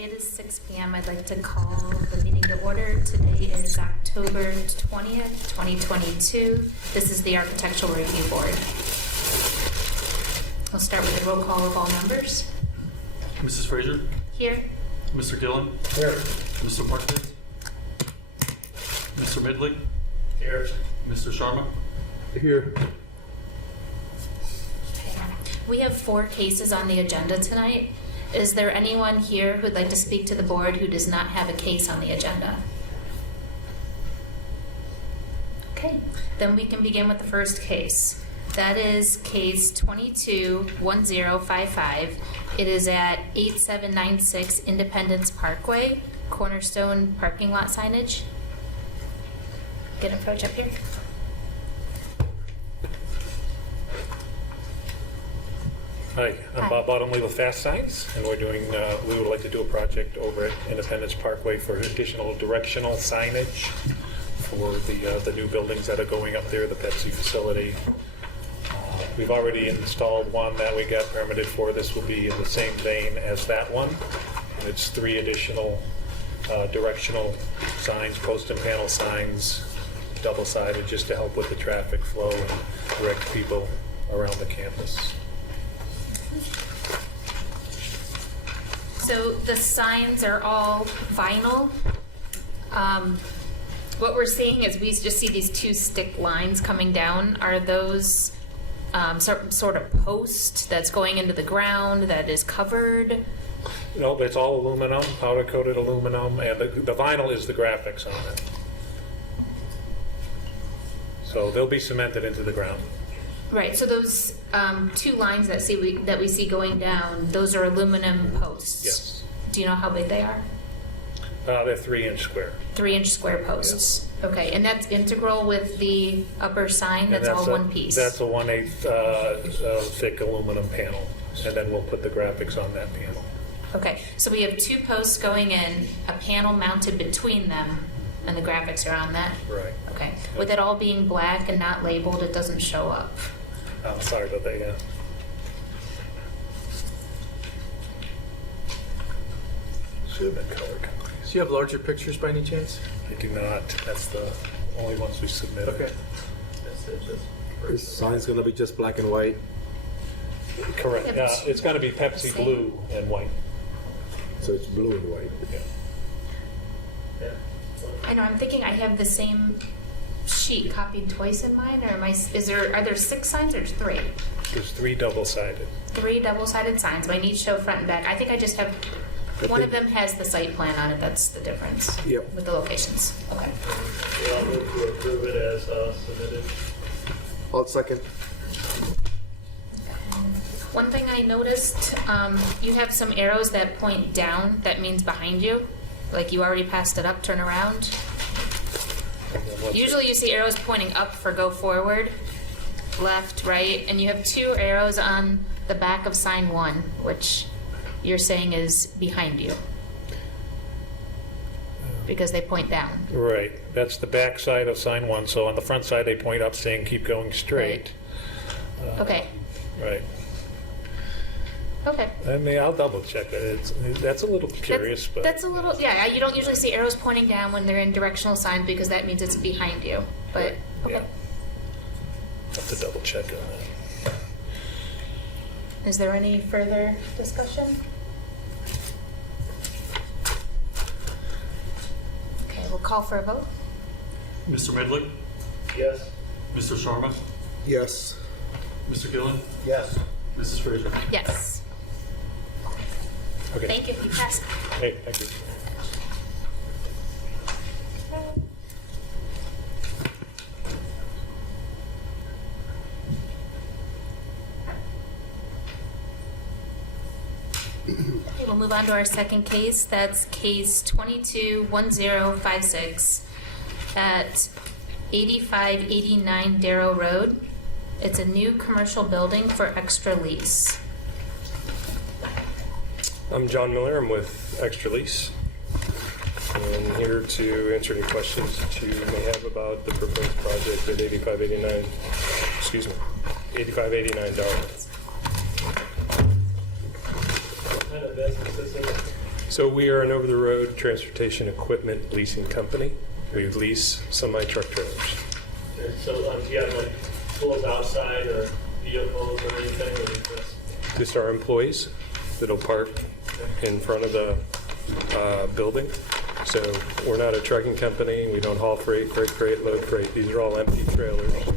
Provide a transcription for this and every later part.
Okay, it is 6 p.m. I'd like to call the meeting to order. Today is October 20th, 2022. This is the Architectural Review Board. We'll start with the roll call of all members. Mrs. Frazier? Here. Mr. Gillen? Here. Mr. Parkett? Mr. Midley? Here. Mr. Sharma? Here. Okay. We have 4 cases on the agenda tonight. Is there anyone here who'd like to speak to the board who does not have a case on the agenda? Okay, then we can begin with the first case. That is case 22-1055. It is at 8796 Independence Parkway, Cornerstone parking lot signage. Get an approach up here. Hi, I'm Bob Bottomley with Fast Signs, and we would like to do a project over at Independence Parkway for additional directional signage for the new buildings that are going up there, the Pepsi facility. We've already installed one that we got permitted for. This will be in the same vein as that one. And it's 3 additional directional signs, post and panel signs, double-sided, just to help with the traffic flow and direct people around the campus. So the signs are all vinyl. What we're seeing is we just see these 2 stick lines coming down. Are those sort of post that's going into the ground that is covered? No, it's all aluminum, powder-coated aluminum, and the vinyl is the graphics on it. So they'll be cemented into the ground. Right, so those 2 lines that we see going down, those are aluminum posts? Yes. Do you know how big they are? They're 3-inch square. 3-inch square posts. Yes. Okay, and that's integral with the upper sign? That's all one piece? That's a 1/8 thick aluminum panel, and then we'll put the graphics on that panel. Okay, so we have 2 posts going in, a panel mounted between them, and the graphics are on that? Right. Okay. With it all being black and not labeled, it doesn't show up. Oh, sorry about that, yeah. Should have been color copies. Do you have larger pictures by any chance? I do not. That's the only ones we submitted. Okay. This sign's gonna be just black and white. Correct. Yeah, but It's going to be Pepsi same. blue and white. So it's blue and white. Yeah. I know, I'm thinking I have the same sheet copied twice in mine, or are there 6 signs or 3? There's 3 double-sided. 3 double-sided signs, mine each show front and back. I think I just have, one of them has the site plan on it, that's the difference. Yep. With the locations, okay. Yeah, I'll move to approve it as submitted. I'll second. One thing I noticed, you have some arrows that point down, that means behind you. Like you already passed it up, turn around. And then once Usually you see arrows pointing up for go forward, left, right, and you have 2 arrows on the back of sign 1, which you're saying is behind you. Because they point down. Right. That's the back side of sign 1. So on the front side, they point up saying keep going straight. Okay, Right. okay. I mean, I'll double check it. That's a little curious, but That's a little, yeah, you don't usually see arrows pointing down when they're in directional signs because that means it's behind you, but, okay. yeah. I'll have to double check on that. Is there any further discussion? Okay, we'll call for a vote. Mr. Midley? Yes. Mr. Sharma? Yes. Mr. Gillen? Yes. Mrs. Frazier? Yes. Okay. Thank you, you passed. Hey, thank you. Okay, we'll move on to our second case. That's case 22-1056 at 8589 Darrow Road. It's a new commercial building for extra lease. I'm John Miller. I'm with Extra Lease. I'm here to answer any questions that you may have about the proposed project at 8589 Darrow. What kind of business is it? So we are an over-the-road transportation equipment leasing company. We lease semi-truck trailers. And so, do you have like tools outside or vehicles or anything? Or just Just our employees that'll park in front of the building. So we're not a trucking company. We don't haul freight, break freight, load freight. These are all empty trailers. you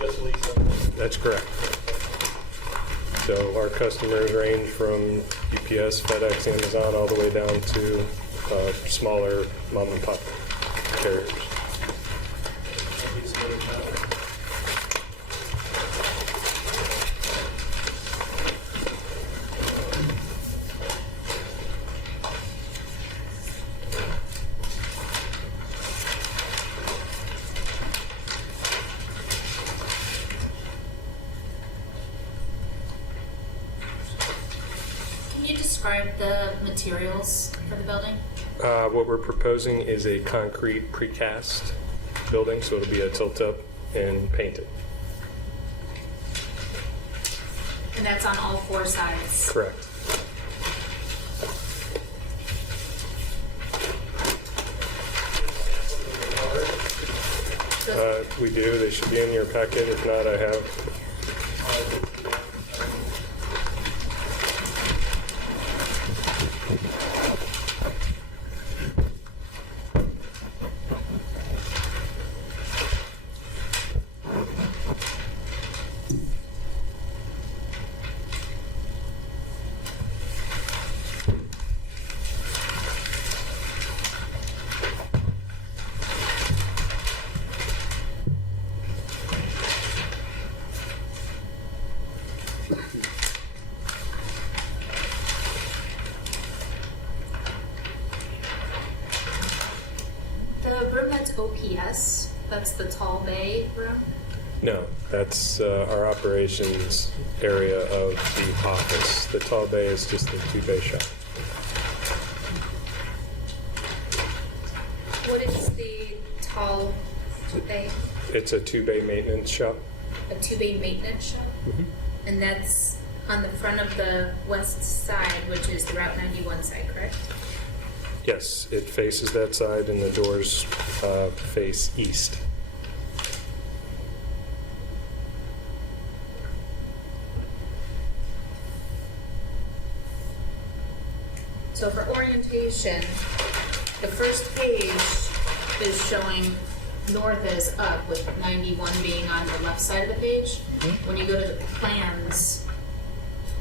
just lease them? That's correct. So our customers range from UPS, FedEx, Amazon, all the way down to smaller mom and pop carriers. Can you describe the materials for the building? What we're proposing is a concrete precast building, so it'll be a tilt-up and painted. And that's on all 4 sides? Correct. We do. They should be in your packet. If not, I have. The room that's OPS, that's the tall bay room? No, that's our operations area of the office. The tall bay is just the 2-bay shop. What is the tall bay? It's a 2-bay maintenance shop. A 2-bay maintenance shop? And that's on the front of the west side, which is the Route 91 side, correct? Yes, it faces that side, and the doors face east. So for orientation, the first page is showing north is up, with 91 being on the left side of the page. When you go to the plans,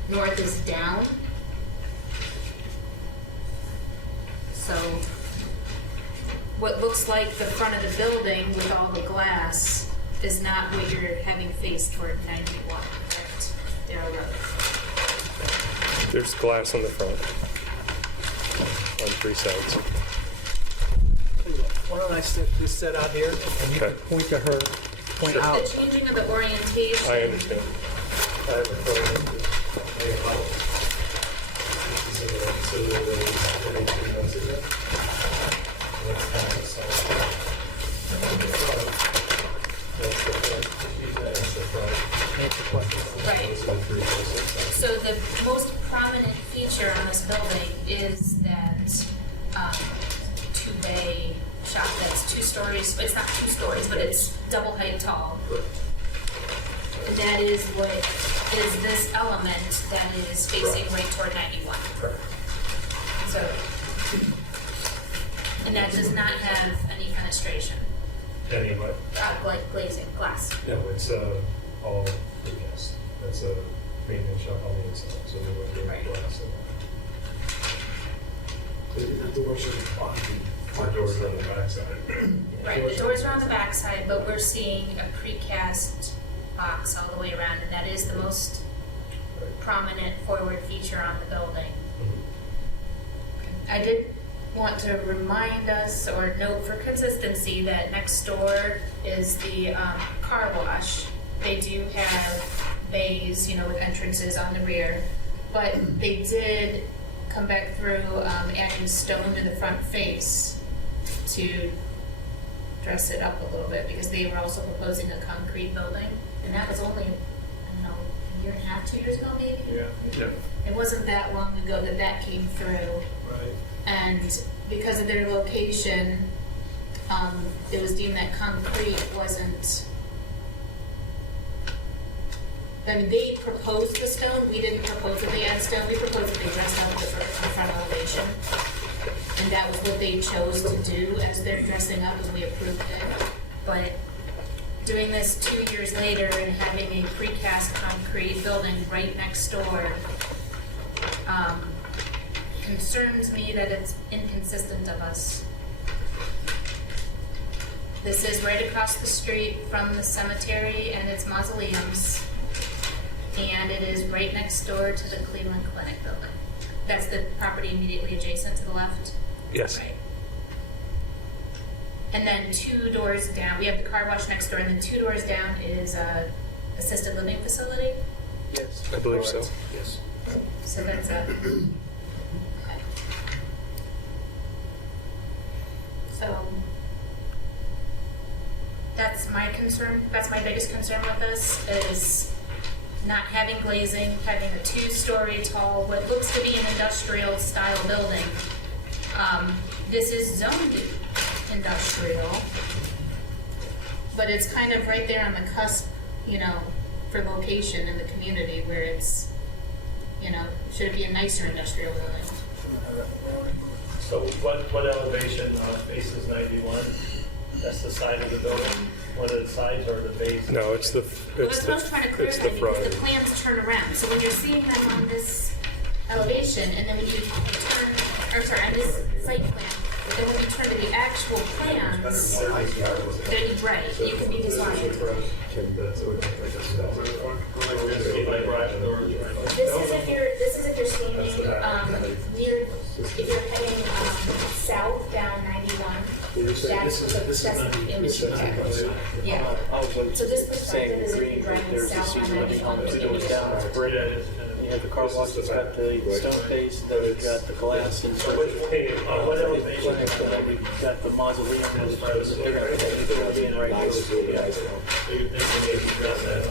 north is down. So what looks like the front of the building with all the glass is not what you're having faced toward 91, correct? Darrow Road. There's glass on the front on 3 sides. Why don't I just set out here and you can Okay. point to her, point out. The changing of the orientation. I understand. I have a photo. Answer questions. Right. So the most prominent feature on this building is that 2-bay shop that's 2 stories. It's not 2 stories, but it's double height tall. And that is what is this element that is facing right toward 91. So, and that does not have any fenestration, Anyway, like glazing, glass. no, it's all precast. That's a maintenance shop on the inside, so there won't be any Right. glass in there. The doors are on The doors are on the backside. Right, the doors are on the back side, but we're seeing a precast box all the way around, and that is the most prominent forward feature on the building. I did want to remind us or note for consistency that next door is the car wash. They do have bays, with entrances on the rear, but they did come back through adding stone to the front face to dress it up a little bit, because they were also proposing a concrete building, and that was only, I don't know, a year and a half, 2 years ago maybe? Yeah. It wasn't that long ago that came through. Right. because of their location, it was deemed that concrete wasn't, I mean, they proposed the stone, we didn't propose that they add stone, we proposed that they dressed up the front elevation. And that was what they chose to do as they're dressing up, and we approved it. But doing this 2 years later and having a precast concrete building right next door concerns me that it's inconsistent of us. This is right across the street from the cemetery and its mausoleums, and it is right next door to the Cleveland Clinic building. That's the property immediately adjacent to the left. Yes. Right. And then 2 doors down, we have the car wash next door, and then 2 doors down is a assisted living facility. Yes. I believe so. Yes. So that's it. So that's my concern. That's my biggest concern with this is not having glazing, having a 2-story tall, what looks to be an industrial style building. This is zoned industrial, but it's kind of right there on the cusp, you know, for location in the community where it's, you know, should it be a nicer industrial building? So what elevation faces 91? That's the side of the building? One of the sides or the base? No, it's the, Well, it's that's what I was trying to the, it's clarify, the front. because the plans turn around. So when you're seeing them on this elevation, and then when you turn, or sorry, on this site plan, but then when you turn to the actual plans, they're right, you can be disoriented. Like garage doors, right? This is if you're standing, near, if you're heading, south down 91. That's the image you have. Yeah. So this perspective is if you're driving south on 91 to the image. You have the car wash, it's got the stone face, then you've got the glass, and so Okay, what elevation? you've got the mausoleum, and they're gonna put the in right here. So you think they maybe address that?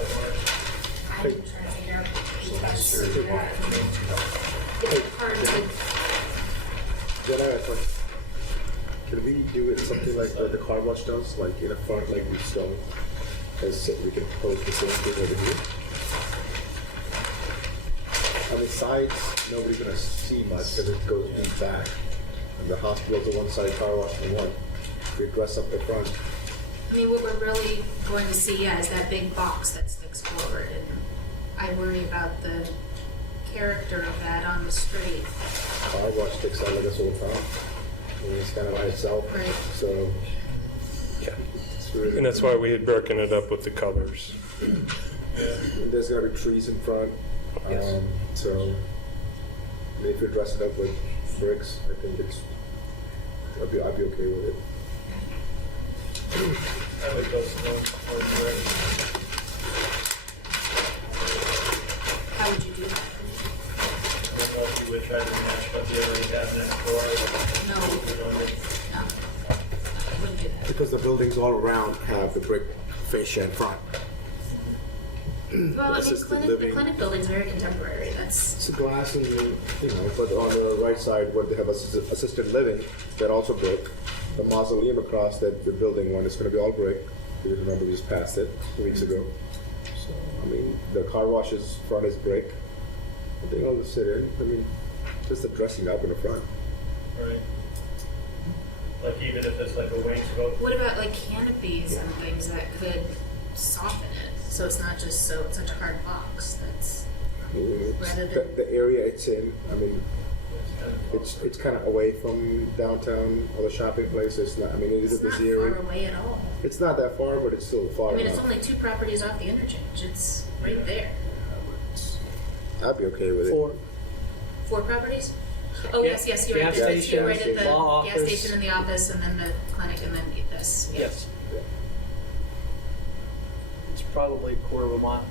I'm trying to figure out the best to do that. It's hard to, Then I have a question. Can we do it something like what the car wash does, like in the front, like we stone, as we can post the same thing over here? On the sides, nobody's gonna see much because it goes deep back. And the hospital's the one side, car wash the one. If we dress up the front, I mean, what we're really going to see, yeah, is that big box that sticks forward, and I worry about the character of that on the street. car wash sticks out like this whole time. And it's kind of by itself. Right. So, Yeah. it's really, And that's why we had broken it up with the colors. there's gonna be trees in front. Yes. So, I mean, if you dress it up with bricks, I think I'd be okay with it. I would go slow or direct. How would you do that? I don't know if you would try to match what the already have next door. No, no, I wouldn't do that. Because the buildings all around have the brick fascia in front. Well, I mean, Assisted the living. clinic building's very contemporary, that's, It's a glass and, but on the right side where they have assisted living, they're also brick. The mausoleum across that, the building one is gonna be all brick. You remember we just passed it 2 weeks ago. So, I mean, the car wash's front is brick. I think I'll just sit in, I mean, just the dressing up in the front. Right. Like even if it's like a wainscot. what about like canopies and things that could soften it, so it's not just such a hard box, that's, I mean, Rather than- the area it's in, I mean, it's kind of away from downtown or the shopping places. Not, I mean, it is it's a not busy far area. away at all. It's not that far, but it's still far I mean, it's enough. only 2 properties off the interchange, it's right there. I'd be okay with it. 4. 4 properties? Oh, Yeah, yes, you're right, gas that's station, you're right at the law gas office. station and the office, and then the clinic, and then this. Yeah. Yes. It's probably a quarter of a mile.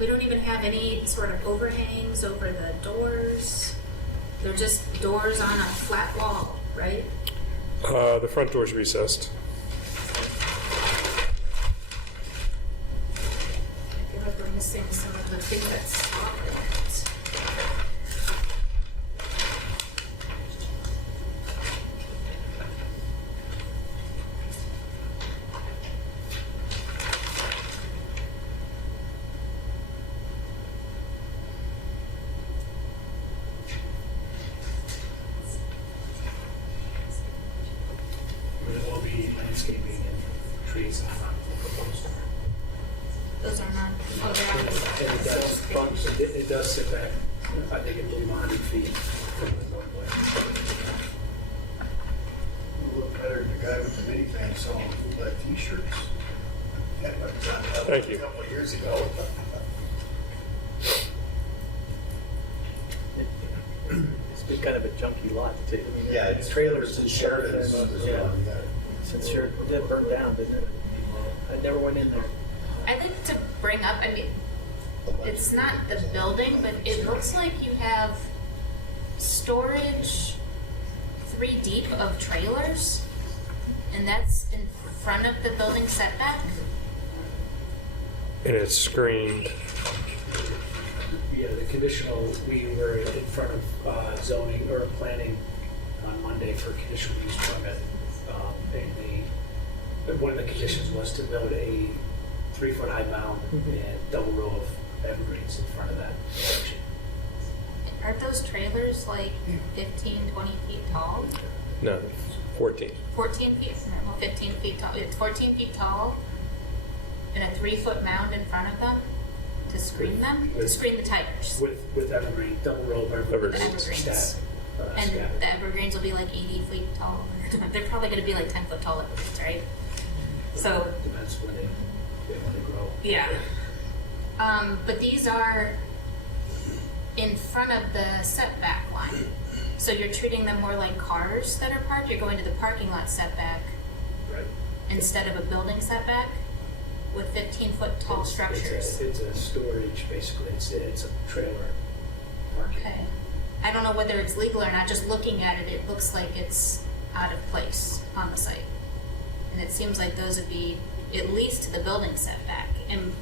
We don't even have any sort of overhangs over the doors. They're just doors on a flat wall, right? The front door's recessed. I feel like we're missing some of the things that stop it. There will be landscaping and trees in front of the proposed. Those are not, oh, they're And it does, it does sit back, I think I believe 100 feet from the roadway. You look better than the guy with the minivan selling bootleg t-shirts. That was on Thank you. a couple of years ago. It's been kind of a junky lot, too. I mean, Yeah, it's trailers and Sheridans. Yeah. Since that burned down, didn't it? I never went in there. I'd like to bring up, I mean, it's not the building, but it looks like you have storage 3 deep of trailers, and that's in front of the building setback. And it's screened. Yeah, the conditional, we were in front of zoning or planning on Monday for conditional use permit. And one of the conditions was to build a 3-foot high mound and double row of evergreens in front of that section. Aren't those trailers like 15, 20 feet tall? No, 14. 14 feet, well, 15 feet tall. It's 14 feet tall and a 3-foot mound in front of them to screen them, to screen the tires. With evergreen, double row of evergreens. Evergreens. Stacked, And scattered. the evergreens will be like 80 feet tall. They're probably going to be like 10-foot tall evergreens, right? So, Depends when they grow. yeah. But these are in front of the setback line. So you're treating them more like cars that are parked. You're going to the parking lot setback Right. instead of a building setback with 15-foot tall structures. It's a storage, basically. It's a trailer parking. Okay. I don't know whether it's legal or not. Just looking at it, it looks like it's out of place on the site. And it seems like those would be at least to the building setback. And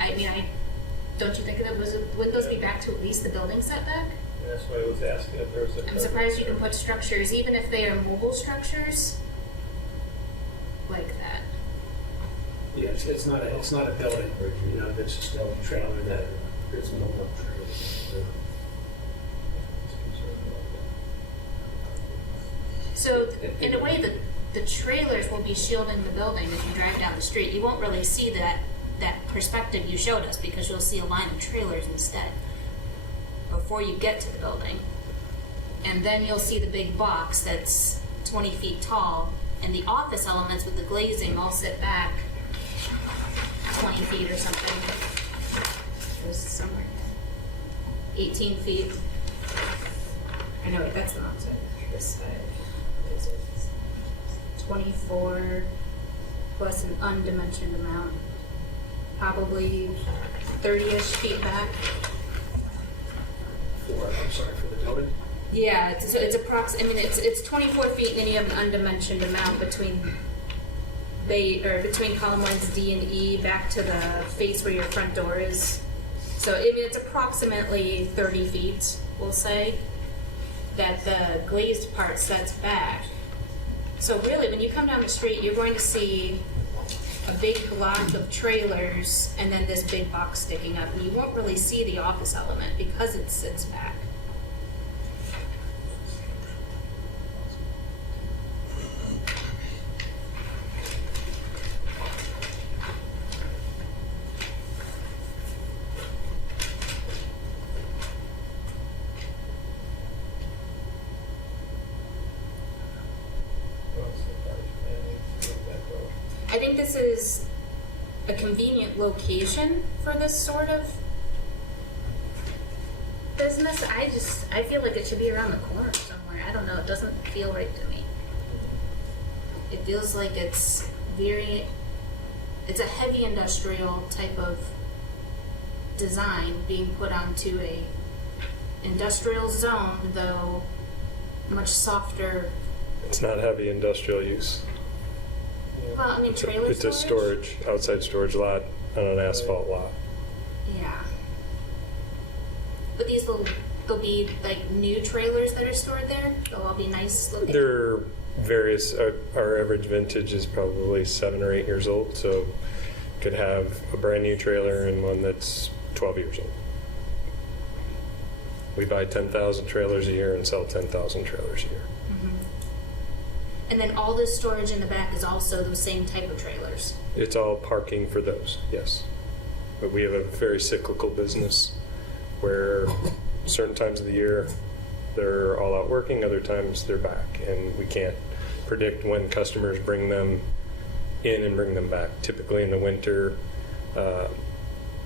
I mean, don't you think that wouldn't those be back to at least the building setback? That's why I was asking if there's a. I'm surprised you can put structures, even if they are mobile structures, like that. Yeah, it's not a building, you know, that's just a trailer that is mobile. So in a way, the trailers will be shielding the building as you drive down the street. You won't really see that perspective you showed us because you'll see a line of trailers instead before you get to the building. And then you'll see the big box that's 20 feet tall, and the office elements with the glazing all sit back 20 feet or something. There's somewhere 18 feet. I know, that's the wrong side. This side. What is it? 24 plus an undimensioned amount. Probably 30-ish feet back. For the building? Yeah, it's I mean, it's 24 feet, and then you have an undimensioned amount between between column lines D and E back to the face where your front door is. So I mean, it's approximately 30 feet, we'll say, that the glazed part sets back. So really, when you come down the street, you're going to see a big block of trailers and then this big box sticking up, and you won't really see the office element because it sits back. I think this is a convenient location for this sort of business. I feel like it should be around the corner somewhere. I don't know, it doesn't feel right to me. It feels like it's a heavy industrial type of design being put onto a industrial zone, though much softer. It's not heavy industrial use. Well, I mean, It's trailer a storage, outside storage lot on an asphalt lot. Yeah. But they'll be like new trailers that are stored there. They'll all be nice looking. There are various, our average vintage is probably 7 or 8 years old, so could have a brand new trailer and one that's 12 years old. We buy 10,000 trailers a year and sell 10,000 trailers a year. And then all this storage in the back is also those same type of trailers. It's all parking for those, yes. But we have a very cyclical business where certain times of the year they're all out working, other times they're back. And we can't predict when customers bring them in and bring them back. Typically in the winter,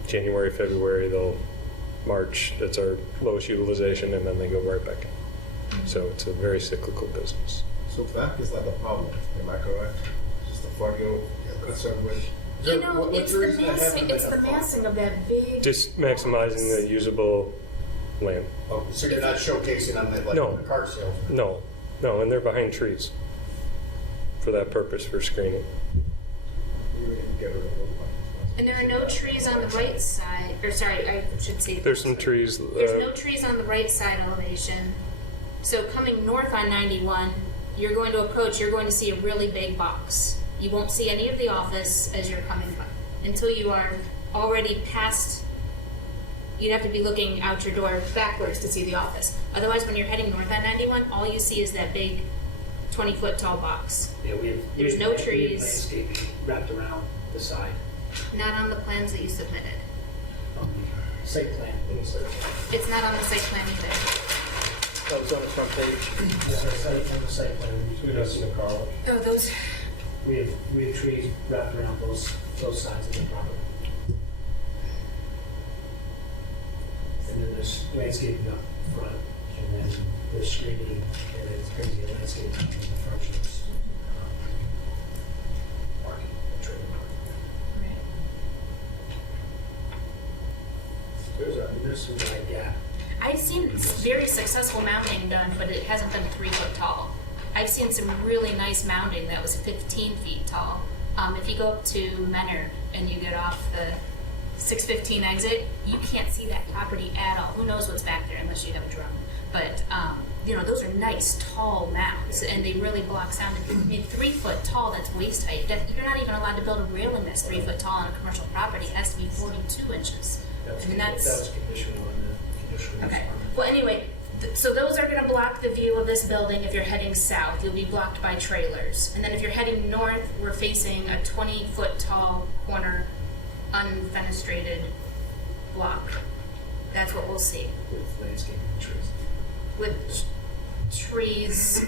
January, February, March, that's our lowest utilization, and then they go right back in. So it's a very cyclical business. So back is not the problem, am I correct? Just the front you're concerned with? You know, What's it's the the reason that massing. happened It's to the that farm? massing of that big. Just maximizing the usable land. Oh, so you're not showcasing on the, like, No. the car sales? No, and they're behind trees for that purpose, for screening. You really get rid of those ones. And there are no trees on the right side. Or sorry, I should say. There's some trees. There's no trees on the right side elevation. So coming north on 91, you're going to see a really big box. You won't see any of the office as you're coming by until you are already past. You'd have to be looking out your door backwards to see the office. Otherwise, when you're heading north on 91, all you see is that big 20-foot tall box. Yeah, There's no we have trees. landscaping wrapped around the side. Not on the plans that you submitted. On the site plan. It's not on the site plan either. That was on the front page. On the site plan. Oh, those. We have trees wrapped around both sides of the property. And then there's landscaping up front, and then there's screening, and it's crazy landscaping in the front. Parking, trailer parking. There's some wide gap. I've seen very successful mounding done, but it hasn't been 3 foot tall. I've seen some really nice mounding that was 15 feet tall. If you go up to Menor and you get off the 615 exit, you can't see that property at all. Who knows what's back there unless you have a drone. But, those are nice, tall mounds, and they really block sound. I mean, 3 foot tall, that's waist height. You're not even allowed to build a railing that's 3 foot tall on a commercial property. It has to be 42 inches. That was that's conditional on the conditional use okay. permit. Well, anyway, so those are going to block the view of this building. If you're heading south, you'll be blocked by trailers. And then if you're heading north, we're facing a 20-foot tall corner, unfenestrated block. That's what we'll see. With landscaping and trees. With trees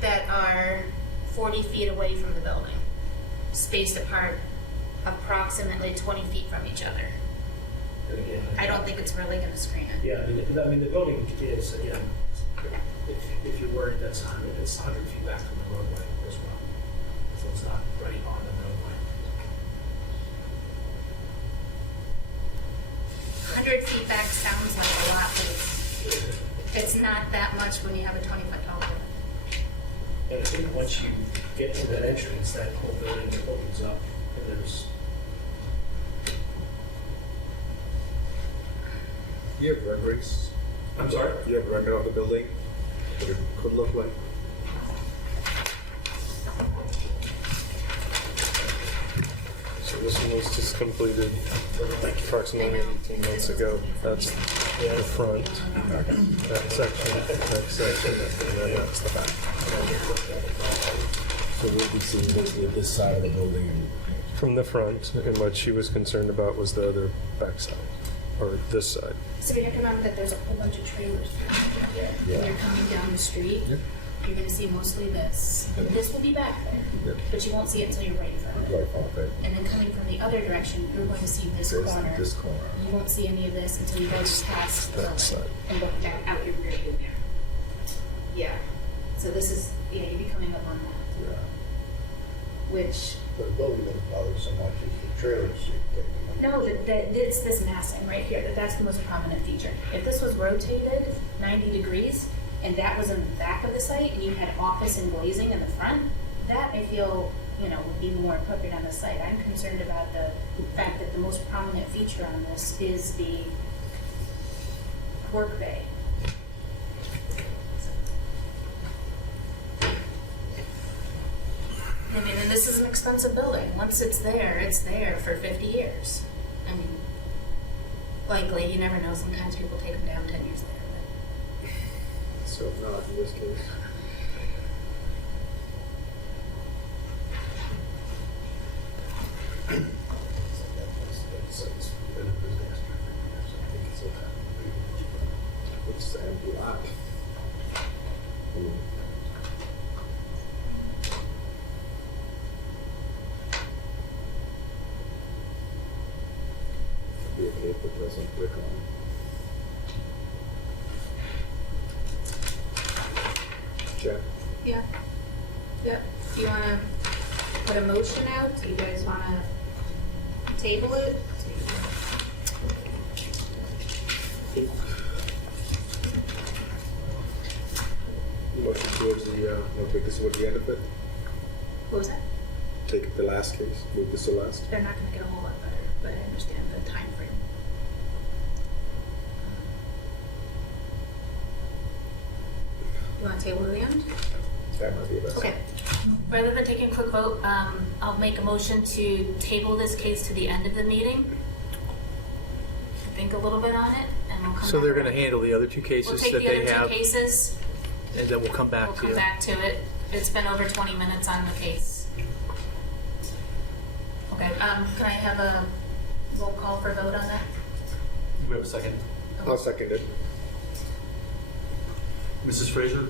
that are 40 feet away from the building, spaced apart approximately 20 feet from each other. And again, I don't think it's really going to screen it. Yeah, I mean, the building is, again, if you're worried, it's 100 feet back from the roadway as well. So it's not right on the roadway. 100 feet back sounds like a lot, but it's not that much when you have a 20-foot tall building. And I think once you get to that entrance, that whole building opens up, and there's, You have renderings? I'm sorry? You have render of the building, what it could look like? So this one was just completed approximately 18 months ago. That's the front, that section, and then that's the back. So we'll be seeing basically this side of the building and From the front, and what she was concerned about was the other back side, or this side. So you have to remember that there's a whole bunch of trailers back there. When you're coming down the street, you're going to see mostly this. And this will be back there, but you won't see it until you're right in front of it. Right off it. And then coming from the other direction, you're going to see this corner. This corner. You won't see any of this until you go past the That side. and look back out your rear view mirror. Yeah. So this is, you'd be coming up on that. Yeah. which, The building doesn't bother so much as the trailers. no, it's this massing right here, that's the most prominent feature. If this was rotated 90 degrees, and that was in the back of the site, and you had office and glazing in the front, that I feel, would be more appropriate on the site. I'm concerned about the fact that the most prominent feature on this is the work bay. I mean, and this is an expensive building. Once it's there for 50 years. I mean, likely, you never know. Sometimes people take them down 10 years later. So not in this case. It's the empty lot. Be okay if it doesn't click on. Check. Yeah. Yep. Do you want to put a motion out? Do you guys want to table it? Motion towards the, we'll take this towards the end of it. What was that? Take the last case, move this to last. They're not going to get a whole lot better, but I understand the time frame. You want to table to the end? That might be best. Okay. Rather than taking a quick vote, I'll make a motion to table this case to the end of the meeting. Think a little bit on it, and we'll come back. So they're going to handle the other two We'll cases take that the they other have, two cases. and then we'll come back We'll to come you. back to it. It's been over 20 minutes on the case. Okay, can I have a roll call for vote on that? Do we have a second? I'll second it. Mrs. Frazier?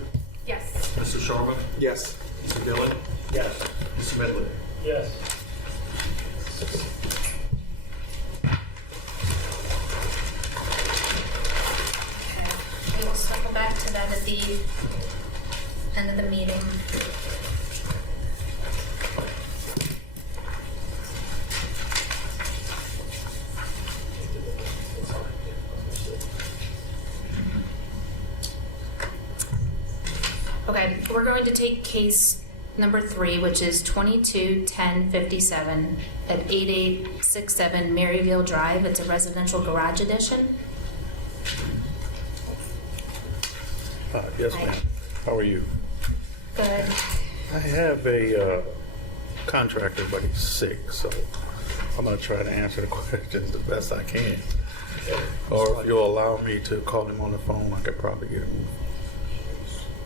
Yes. Mr. Sharma? Yes. Mr. Gillen? Yes. Mr. Medley? Yes. Okay. We will circle back to that at the end of the meeting. Okay, we're going to take case number 3, which is 221057 at 8867 Maryville Drive. It's a residential garage addition. Yes, Hi. ma'am. How are you? Good. I have a contractor, but he's sick, so I'm going to try to answer the questions the best I can. Or if you'll allow me to call him on the phone, I could probably get him.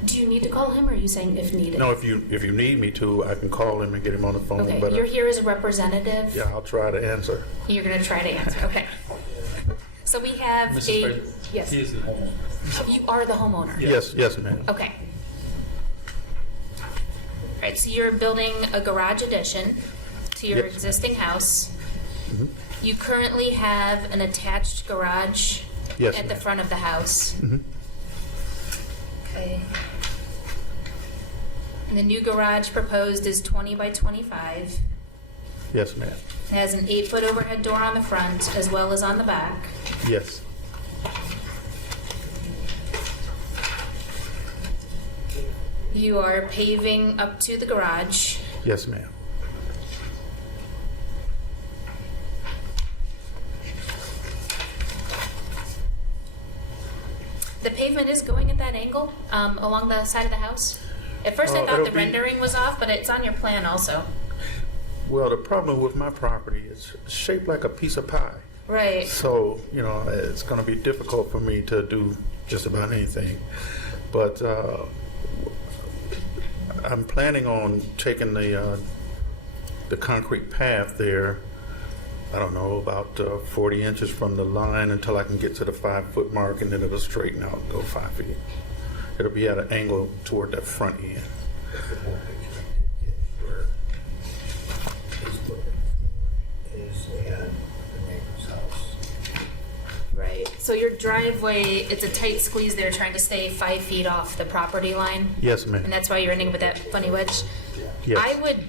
Do you need to call him, or are you saying if needed? No, if you need me to, I can call him and get him on the phone. Okay, But you're here as a representative. yeah, I'll try to answer. You're going to try to answer. Okay. So we have Mrs. a... Frazier? Yes. He is the homeowner. You are the homeowner? Yes, ma'am. Okay. All right, so you're building a garage addition to your Yes. existing house. Mhm. You currently have an attached garage Yes, at the ma'am. front of the house. Mhm. Okay. And the new garage proposed is 20 by 25. Yes, ma'am. It has an 8-foot overhead door on the front as well as on the back. Yes. You are paving up to the garage. Yes, ma'am. The pavement is going at that angle along the side of the house. At first I thought it'll the be- rendering was off, but it's on your plan also. Well, the problem with my property is it's shaped like a piece of pie. Right. So, it's going to be difficult for me to do just about anything. But I'm planning on taking the concrete path there, I don't know, about 40 inches from the line until I can get to the 5-foot mark, and then it'll straighten out and go 5 feet. It'll be at an angle toward that front end. Is at the neighbor's house. Right. So your driveway, it's a tight squeeze there trying to stay 5 feet off the property line. Yes, And ma'am. that's why you're ending with that funny wedge. Yes. I would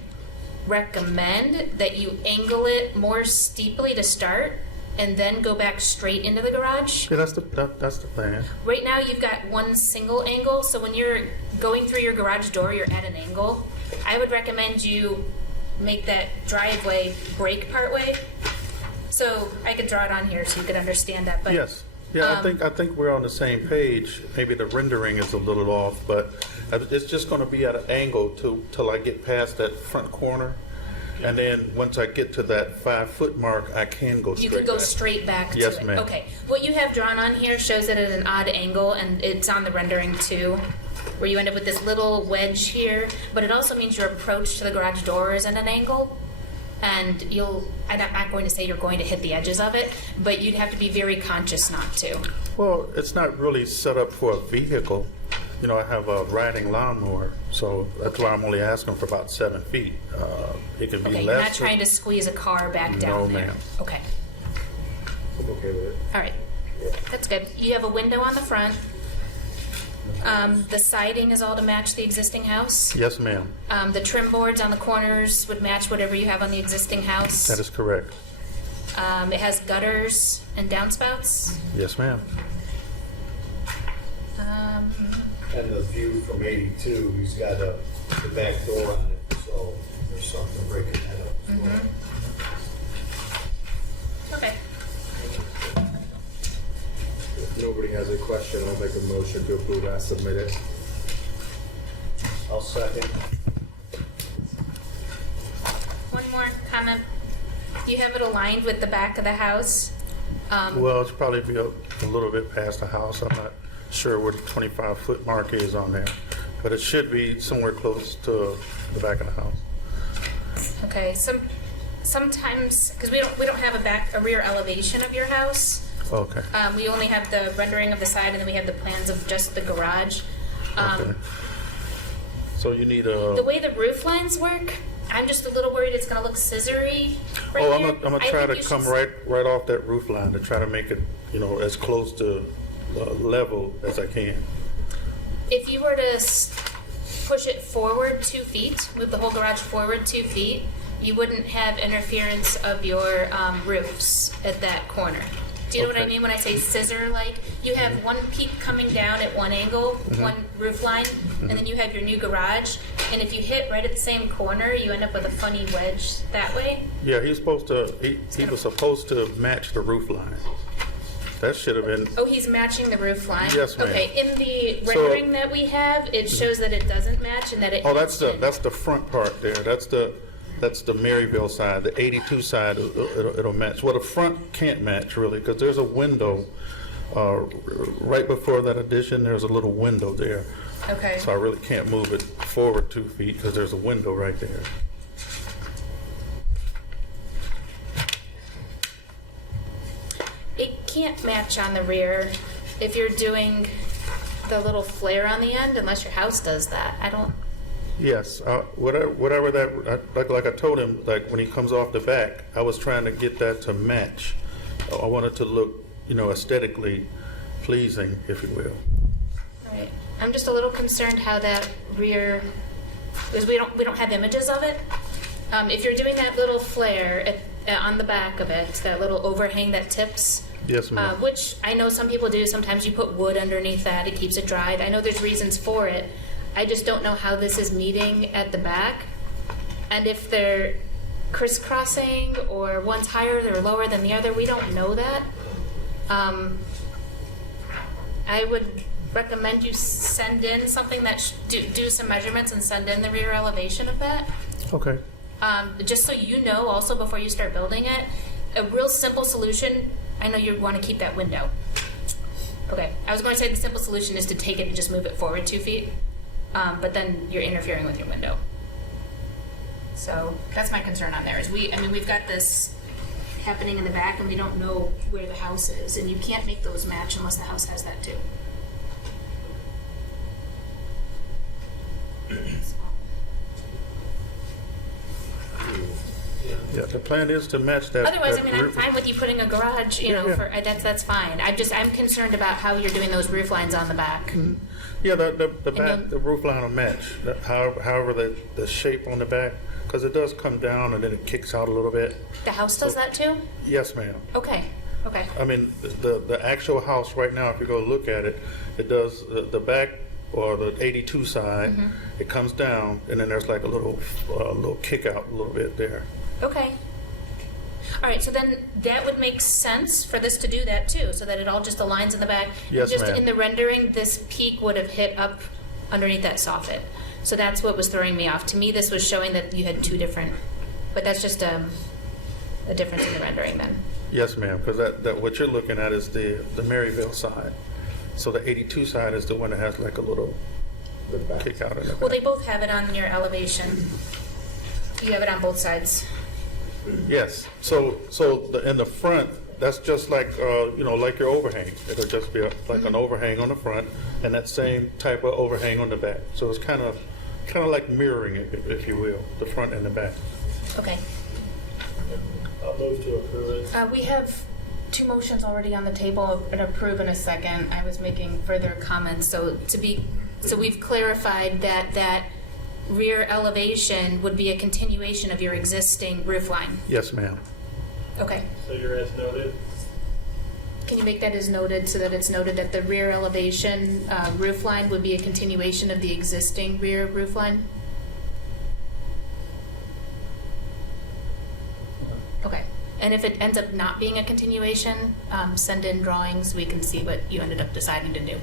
recommend that you angle it more steeply to start and then go back straight into the garage. Yeah, that's the plan. Right now, you've got one single angle, so when you're going through your garage door, you're at an angle. I would recommend you make that driveway break partway. So I could draw it on here so you could understand that, but. Yes. Yeah, I think we're on the same page. Maybe the rendering is a little off, but it's just going to be at an angle till I get past that front corner. And then once I get to that 5 foot mark, I can go straight You could go back. straight back to it. Yes, ma'am. Okay. What you have drawn on here shows it at an odd angle, and it's on the rendering too, where you end up with this little wedge here. But it also means your approach to the garage door is at an angle, and I'm not going to say you're going to hit the edges of it, but you'd have to be very conscious not to. Well, it's not really set up for a vehicle. You know, I have a riding lawnmower, so that's why I'm only asking for about 7 feet. It could be Okay, less. you're not trying to squeeze a car back down there. No, ma'am. Okay. I'm okay with it. All right. That's good. You have a window on the front. The siding is all to match the existing house. Yes, ma'am. The trim boards on the corners would match whatever you have on the existing house. That is correct. It has gutters and downspouts. Yes, ma'am. And the view from 82, he's got the back door on it, so there's something breaking that up as well. Okay. If nobody has a question, I'll make a motion to approve as submitted. I'll second. One more comment. You have it aligned with the back of the house. Well, it's probably be a little bit past the house. I'm not sure where the 25 foot mark is on there, but it should be somewhere close to the back of the house. Okay. Sometimes because we don't have a rear elevation of your house. Okay. We only have the rendering of the side, and then we have the plans of just the garage. Okay. So you need The a. way the roof lines work, I'm just a little worried it's going to look scissory. Right Oh, there. I'm gonna I try think to you come should right off that roof line to try to make it, as close to level as I can. If you were to push it forward 2 feet, move the whole garage forward 2 feet, you wouldn't have interference of your roofs at that corner. Do you know what I Okay. mean when I say scissor-like? You have one peak coming down at one angle, one roof line, and then you have your new garage. And if you hit right at the same corner, you end up with a funny wedge that way. Yeah, he's supposed to. He was supposed to match the roof line. That should have been. Oh, he's matching the roof line? Yes, ma'am. Okay, in the So- rendering that we have, it shows that it doesn't match and that it. Oh, that's hits in. the front part there. That's the Maryville side. The 82 side, it'll match. Well, the front can't match really because there's a window right before that addition. There's a little window there, Okay. so I really can't move it forward 2 feet because there's a window right there. It can't match on the rear if you're doing the little flare on the end, unless your house does that. I don't. Yes, whatever that, like I told him, like when he comes off the back, I was trying to get that to match. I wanted to look, aesthetically pleasing, if you will. Right. I'm just a little concerned how that rear, because we don't have images of it. If you're doing that little flare on the back of it, that little overhang that tips. Yes, ma'am. Which I know some people do. Sometimes you put wood underneath that. It keeps it dried. I know there's reasons for it. I just don't know how this is meeting at the back. And if they're crisscrossing or one's higher or lower than the other, we don't know that. I would recommend you send in something that do some measurements and send in the rear elevation of that. Okay. Just so you know also before you start building it, a real simple solution, I know you want to keep that window. Okay, I was going to say the simple solution is to take it and just move it forward 2 feet, but then you're interfering with your window. So that's my concern on there is we've got this happening in the back and we don't know where the house is, and you can't make those match unless the house has that too. Yes. The plan is to match that. Otherwise, I that mean, I'm roof- fine with you putting a garage, you know, Yeah. for, that's fine. I'm concerned about how you're doing those roof lines on the back. Yeah, the then- back, the roof line will match. However, the shape on the back, because it does come down and then it kicks out a little bit. The house does that too? Yes, ma'am. Okay, okay. I mean, the actual house right now, if you go look at it, it does the back or the 82 side. It comes down, and then there's like a little kick out a little bit there. Okay. All right, so then that would make sense for this to do that too, so that it all just aligns in the back. Yes, Just ma'am. in the rendering, this peak would have hit up underneath that soffit. So that's what was throwing me off. To me, this was showing that you had two different, but that's just a difference in the rendering then. Yes, ma'am, because that what you're looking at is the Maryville side. So the 82 side is the one that has like a little The back. kick out in the back. Well, they both have it on your elevation. You have it on both sides. Yes. So in the front, that's just like like your overhang. It'll just be like an overhang on the front, and that same type of overhang on the back. So it's kind of like mirroring it, if you will, the front and the back. Okay. I'll move to approve it. We have two motions already on the table, an approve and a second. I was making further comments. So we've clarified that rear elevation would be a continuation of your existing roof line. Yes, ma'am. Okay. So you're as noted. Can you make that as noted so that it's noted that the rear elevation roof line would be a continuation of the existing rear roof line? Okay. And if it ends up not being a continuation, send in drawings. We can see what you ended up deciding to do.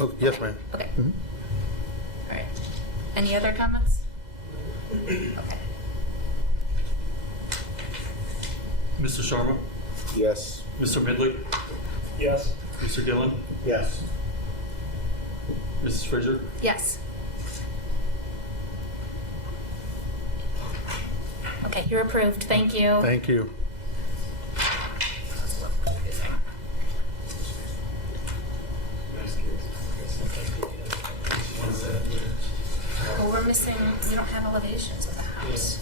Oh, yes, ma'am. Okay. All right. Any other comments? Okay. Mr. Sharma? Yes. Mr. Midler? Yes. Mr. Dillon? Yes. Mrs. Frazier? Yes. Okay, you're approved. Thank you. Thank you. Well, we're missing, we don't have elevations of the house.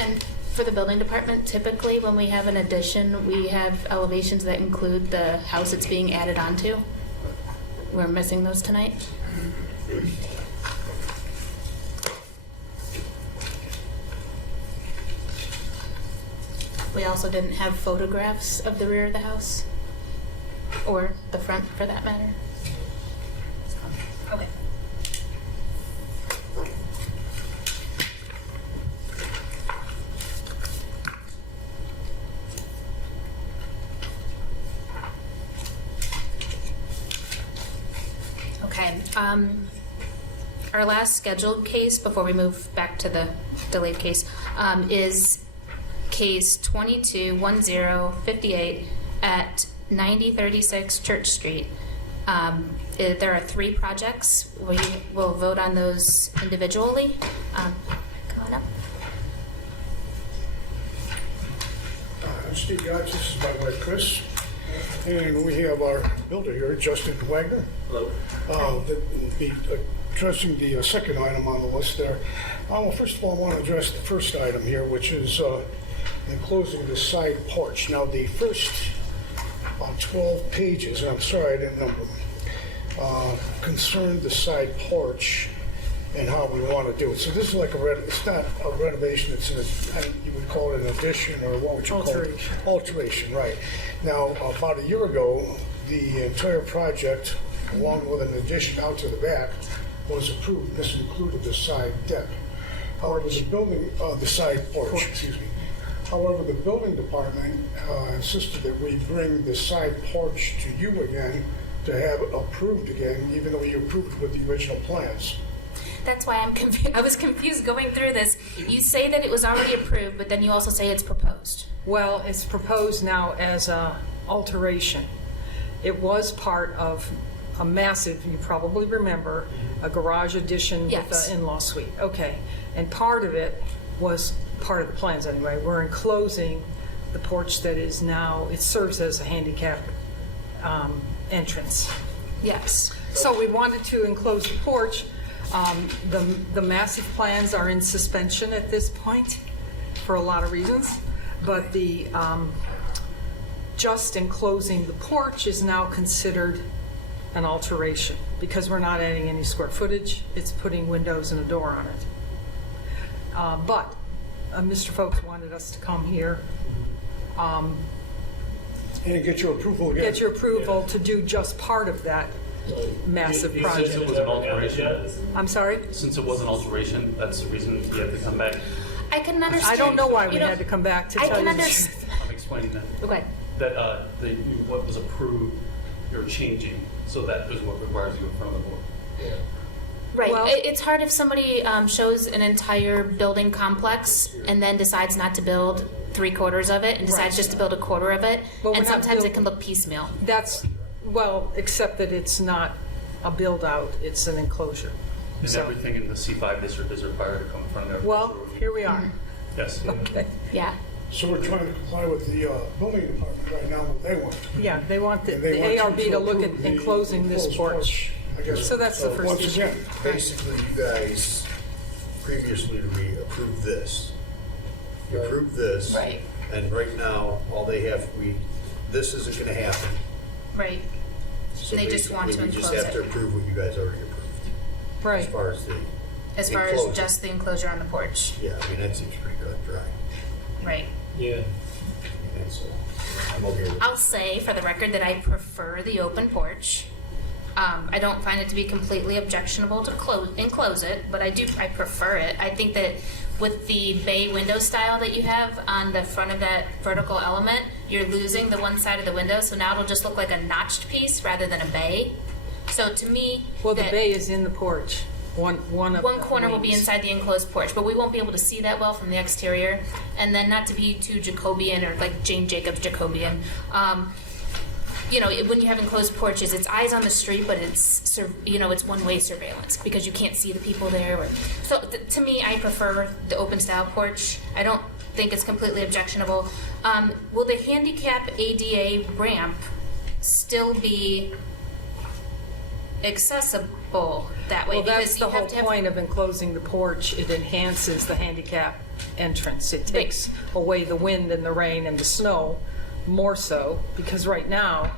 And for the building department, typically when we have an addition, we have elevations that include the house it's being added onto. We're missing those tonight. We also didn't have photographs of the rear of the house, or the front for that matter. Okay. Okay, our last scheduled case before we move back to the delayed case is case 221058 at 9036 Church Street. There are 3 projects. We will vote on those individually. Come on up. I'm Steve Gotch, this is my wife Chris, and we have our builder here, Justin Wagner. Hello. That will be addressing the second item on the list there. Well, first of all, I want to address the first item here, which is enclosing the side porch. Now, the first 12 pages, and I'm sorry I didn't number them, concern the side porch and how we want to do it. So this is like it's not a renovation, it's you would call it an addition, or what would you call it? Alteration, right. Now, about a year ago, the entire project, along with an addition out to the back, was approved. This included the side deck. However, the side porch, excuse me. However, the building department insisted that we bring the side porch to you again to have it approved again, even though you approved it with the original plans. That's why I'm confused. I was confused going through this. You say that it was already approved, but then you also say it's proposed. Well, it's proposed now as a alteration. It was part of a massive, you probably remember, a garage addition Yes. with an in-law suite. Okay, and part of it was part of the plans anyway. We're enclosing the porch that is now, it serves as a handicap entrance. Yes. So we wanted to enclose the porch. The massive plans are in suspension at this point. for a lot of reasons, but the, just enclosing the porch is now considered an alteration, because we're not adding any square footage, it's putting windows and a door on it. But Mr. Folks wanted us to come here, And get your approval again. get your approval to do just part of that massive You- you Since said it project. was an alteration, I'm sorry? since it was an alteration, that's the reason we had to come back. I can understand. I don't know why we you know, had to come back to I tell can you the understand. truth. I'm explaining that. Okay. That what was approved, you're changing, so that is what requires you in front of the board. Right. Well- It's hard if somebody shows an entire building complex and then decides not to build 3/4 of it and decides Right. just to build a quarter of it. But we're And not sometimes build- it can look piecemeal. That's, well, except that it's not a build-out, it's an enclosure. And So- everything in the C5 district is required to come in front of their. Well, here we are. Yes. Okay. Yeah. So we're trying to comply with the building department right now, what they want. Yeah, they want the And they want you ARB to look at approve the enclosing this enclosed porch. I guess. So that's the first Once issue. again, Basically, you guys previously to me approved this. You approved this. Right. And right now, all they have, this isn't gonna happen. Right. So They just want basically, to we just enclose have to it. approve what you guys already approved. As Right. far as the, As far as Enclosure. just the enclosure on the porch. yeah, I mean, that seems pretty cut and dry. Right. Yeah. And so, I'm okay with it. I'll say for the record that I prefer the open porch. I don't find it to be completely objectionable to enclose it, but I prefer it. I think that with the bay window style that you have on the front of that vertical element, you're losing the one side of the window, so now it'll just look like a notched piece rather than a bay. So to me, Well, the that bay is in the porch. One of one the corner will be wings. inside the enclosed porch, but we won't be able to see that well from the exterior. And then not to be too Jacobian or like Jane Jacobs Jacobian, you know, when you have enclosed porches, it's eyes on the street, but it's, you know, it's one-way surveillance because you can't see the people there. So to me, I prefer the open style porch. I don't think it's completely objectionable. Will the handicap ADA ramp still be accessible that way? Well, that's Because the you whole have to have- point of enclosing the porch. It enhances the handicap entrance. It takes away the wind and the rain and the snow more so, because right now,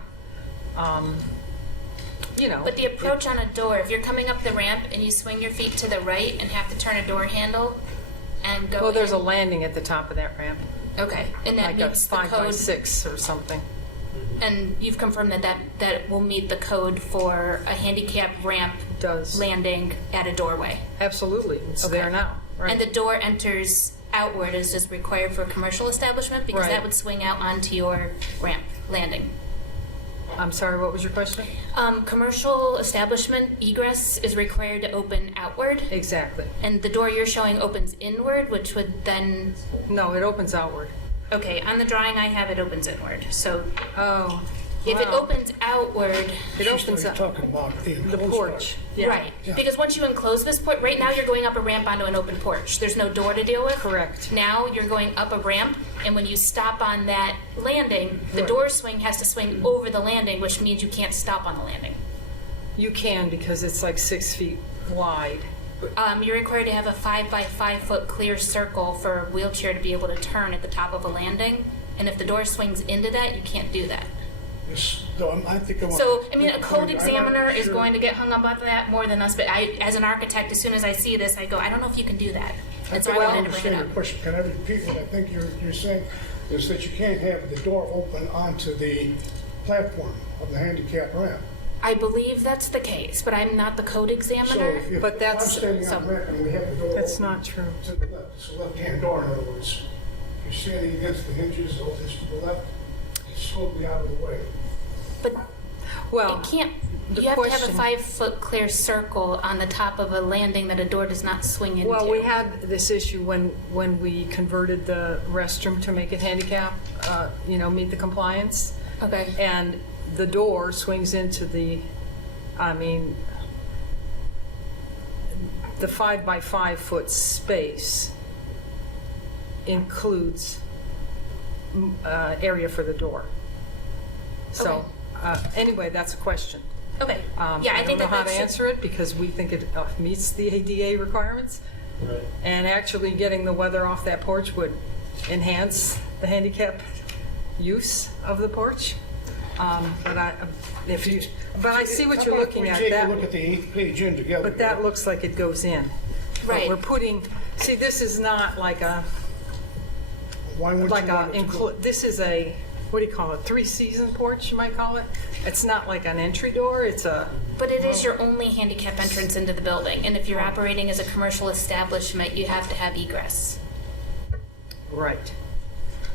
you know. But the approach on a door, if you're coming up the ramp and you swing your feet to the right and have to turn a door handle and go Well, there's a in. landing at the top of that ramp, Okay, and that like a meets the 5x6 or something. and you've confirmed that will meet the code for a handicap ramp Does. landing at a doorway. Absolutely. It's there Okay. now, right? And the door enters outward is just required for a commercial establishment because Right. that would swing out onto your ramp landing. I'm sorry, what was your question? Commercial establishment egress is required to open outward, Exactly. and the door you're showing opens inward, which would then, No, it opens outward. okay, on the drawing I have, it opens inward. So Oh. if it wow. opens outward, It opens you're up talking about the the enclosed porch. Yeah. right, because once you enclose this porch, right now you're going up a ramp onto an open porch. There's no door to deal with. Correct. Now you're going up a ramp, and when you stop on that landing, the Right. door swing has to swing over the landing, which means you can't stop on the landing. You can, because it's like 6 feet wide. You're required to have a 5 by 5 foot clear circle for a wheelchair to be able to turn at the top of a landing. And if the door swings into that, you can't do that. This, no, I think I want. So, I mean, a code I'm not examiner is sure. going to get hung up on that more than us, but I, as an architect, as soon as I see this, I go, I don't know if you can do that. I And so think I I wanted to bring understand it your up. question. Can I repeat what I think you're saying? Is that you can't have the door open onto the platform of the handicap ramp. I believe that's the case, but I'm not the code So examiner. if But that's- I'm standing on the ramp and we have the door That's open not true. to the left, it's a left-hand door, in other words. You're standing against the hinges, it opens to the left, it's totally out of the way. But Well, it can't, the you have to have a question- 5 foot clear circle on the top of a landing that a door does not swing into. well, we had this issue when we converted the restroom to make it handicap, meet the compliance. Okay. And the door swings into the 5 by 5 foot space includes area for the door. So, anyway, that's a question. Okay. I Yeah, I don't think know that how that to should- answer it because we think it meets the ADA requirements. Right. And actually getting the weather off that porch would enhance the handicap use of the porch. But I see what you're looking at. Take a That, look at the 8th page in together. but that looks like it goes in. But Right. we're putting, see, this is not like a, Why wouldn't you want it to go? this is a, what do you call it, 3-season porch, you might call it? It's not like an entry door, it's a, But it is your only handicap entrance into the building, and if you're operating as a commercial establishment, you have to have egress. right.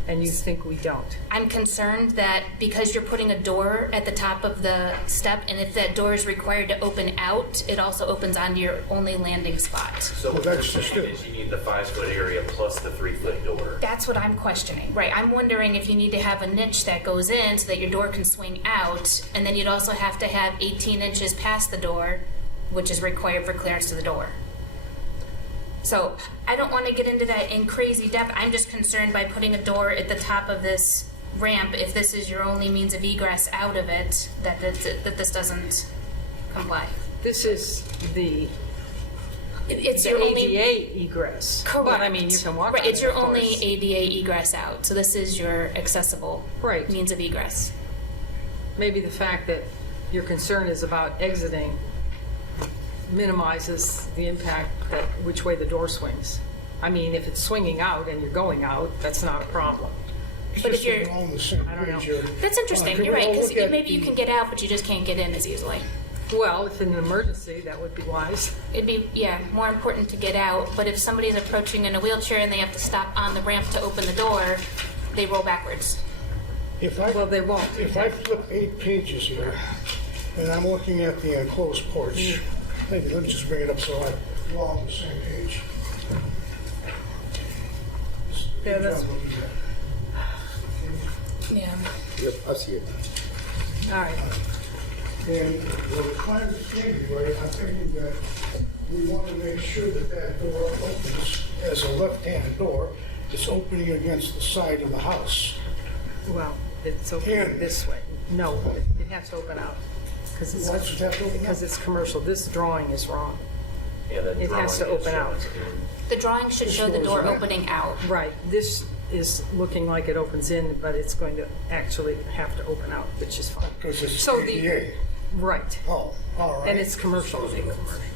And you think we don't? I'm concerned that because you're putting a door at the top of the step, and if that door is required to open out, it also opens onto your only landing spot. So what you're saying is you need the 5-foot area plus the 3-foot door. That's what I'm questioning. Right, I'm wondering if you need to have a niche that goes in so that your door can swing out, and then you'd also have to have 18 inches past the door, which is required for clearance to the door. So I don't want to get into that in crazy depth. I'm just concerned by putting a door at the top of this ramp, if this is your only means of egress out of it, that this doesn't comply. This is the It's the your only ADA egress. correct. But I mean, you can walk right. on It's it, your of only course. ADA egress out. So this is your accessible Right. means of egress. Maybe the fact that your concern is about exiting minimizes the impact that which way the door swings. I mean, if it's swinging out and you're going out, that's not a problem. It's But just if you're- that we're all on the same I don't know. page here. That's interesting. Can You're we right, all because look at maybe you the- can get out, but you just can't get in as easily. Well, if in an emergency, that would be wise. It'd be, more important to get out, but if somebody's approaching in a wheelchair and they have to stop on the ramp to open the door, they roll backwards. Well, they won't. If I flip 8 pages here, and I'm looking at the enclosed porch, maybe let me just bring it up so we're all on the same page. Yeah, that's- Yeah. Yep, I see it. All right. And the requirement is right, I'm thinking that we want to make sure that that door opens as a left-hand door. It's opening against the side of the house. Well, it's opening And- this way. No, it has to open out. Because Why does it have to open out? because it's commercial. This drawing is wrong. Yeah, that It has to drawing is open out. showing. The drawing should show the door opening out. Right. This is looking like it opens in, but it's going to actually have to open out, which is fine. Because it's So ADA. Right. Oh, all right. And it's commercial.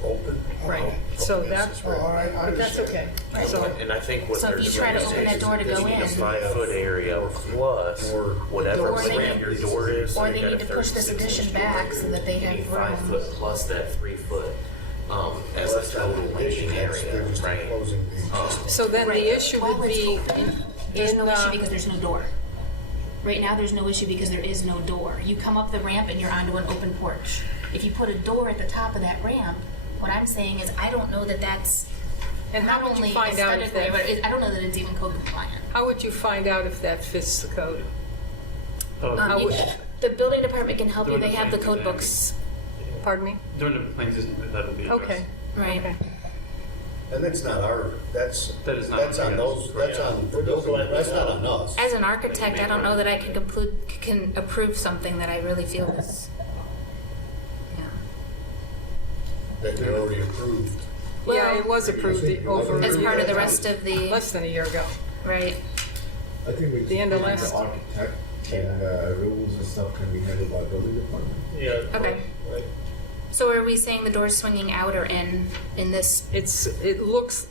Open. Right. So that's, Oh, all right, I but that's understand. okay. So, And I think what So they're if you doing try to is open that door to go you need a in- 5-foot area plus whatever Or they width need- your door is. so Or you they got need a to push this 36 addition inch back door. so that they You need have 5 room. foot plus that 3-foot as a That's not total an addition, landing that's area, just right? enclosing the existing. so then Right. the issue would Well, it's be open. There's in no issue the, because there's no door. Right now, there's no issue because there is no door. You come up the ramp and you're onto an open porch. If you put a door at the top of that ramp, what I'm saying is I don't know that that's and not how would only you find out if aesthetically, that, but I don't know that it's even code compliant. how would you find out if that fits the code? How You- would- The building department can help you. Doing They the have the plans code and then- books. Pardon me? During the plans, that'll be addressed. Okay. Right. Okay. And that's not our, that's not that's on us. those, that's on the building, that's not on us. As an architect, I don't know that I can approve something that I really feel is. Yeah. That they already approved. Yeah, it was approved over As part of the rest of the less than a year ago. right. I think we The end of last- the architect and rules and stuff can be handled by building department. Yeah. Okay. Right. So are we saying the door's swinging out or in this? It looks,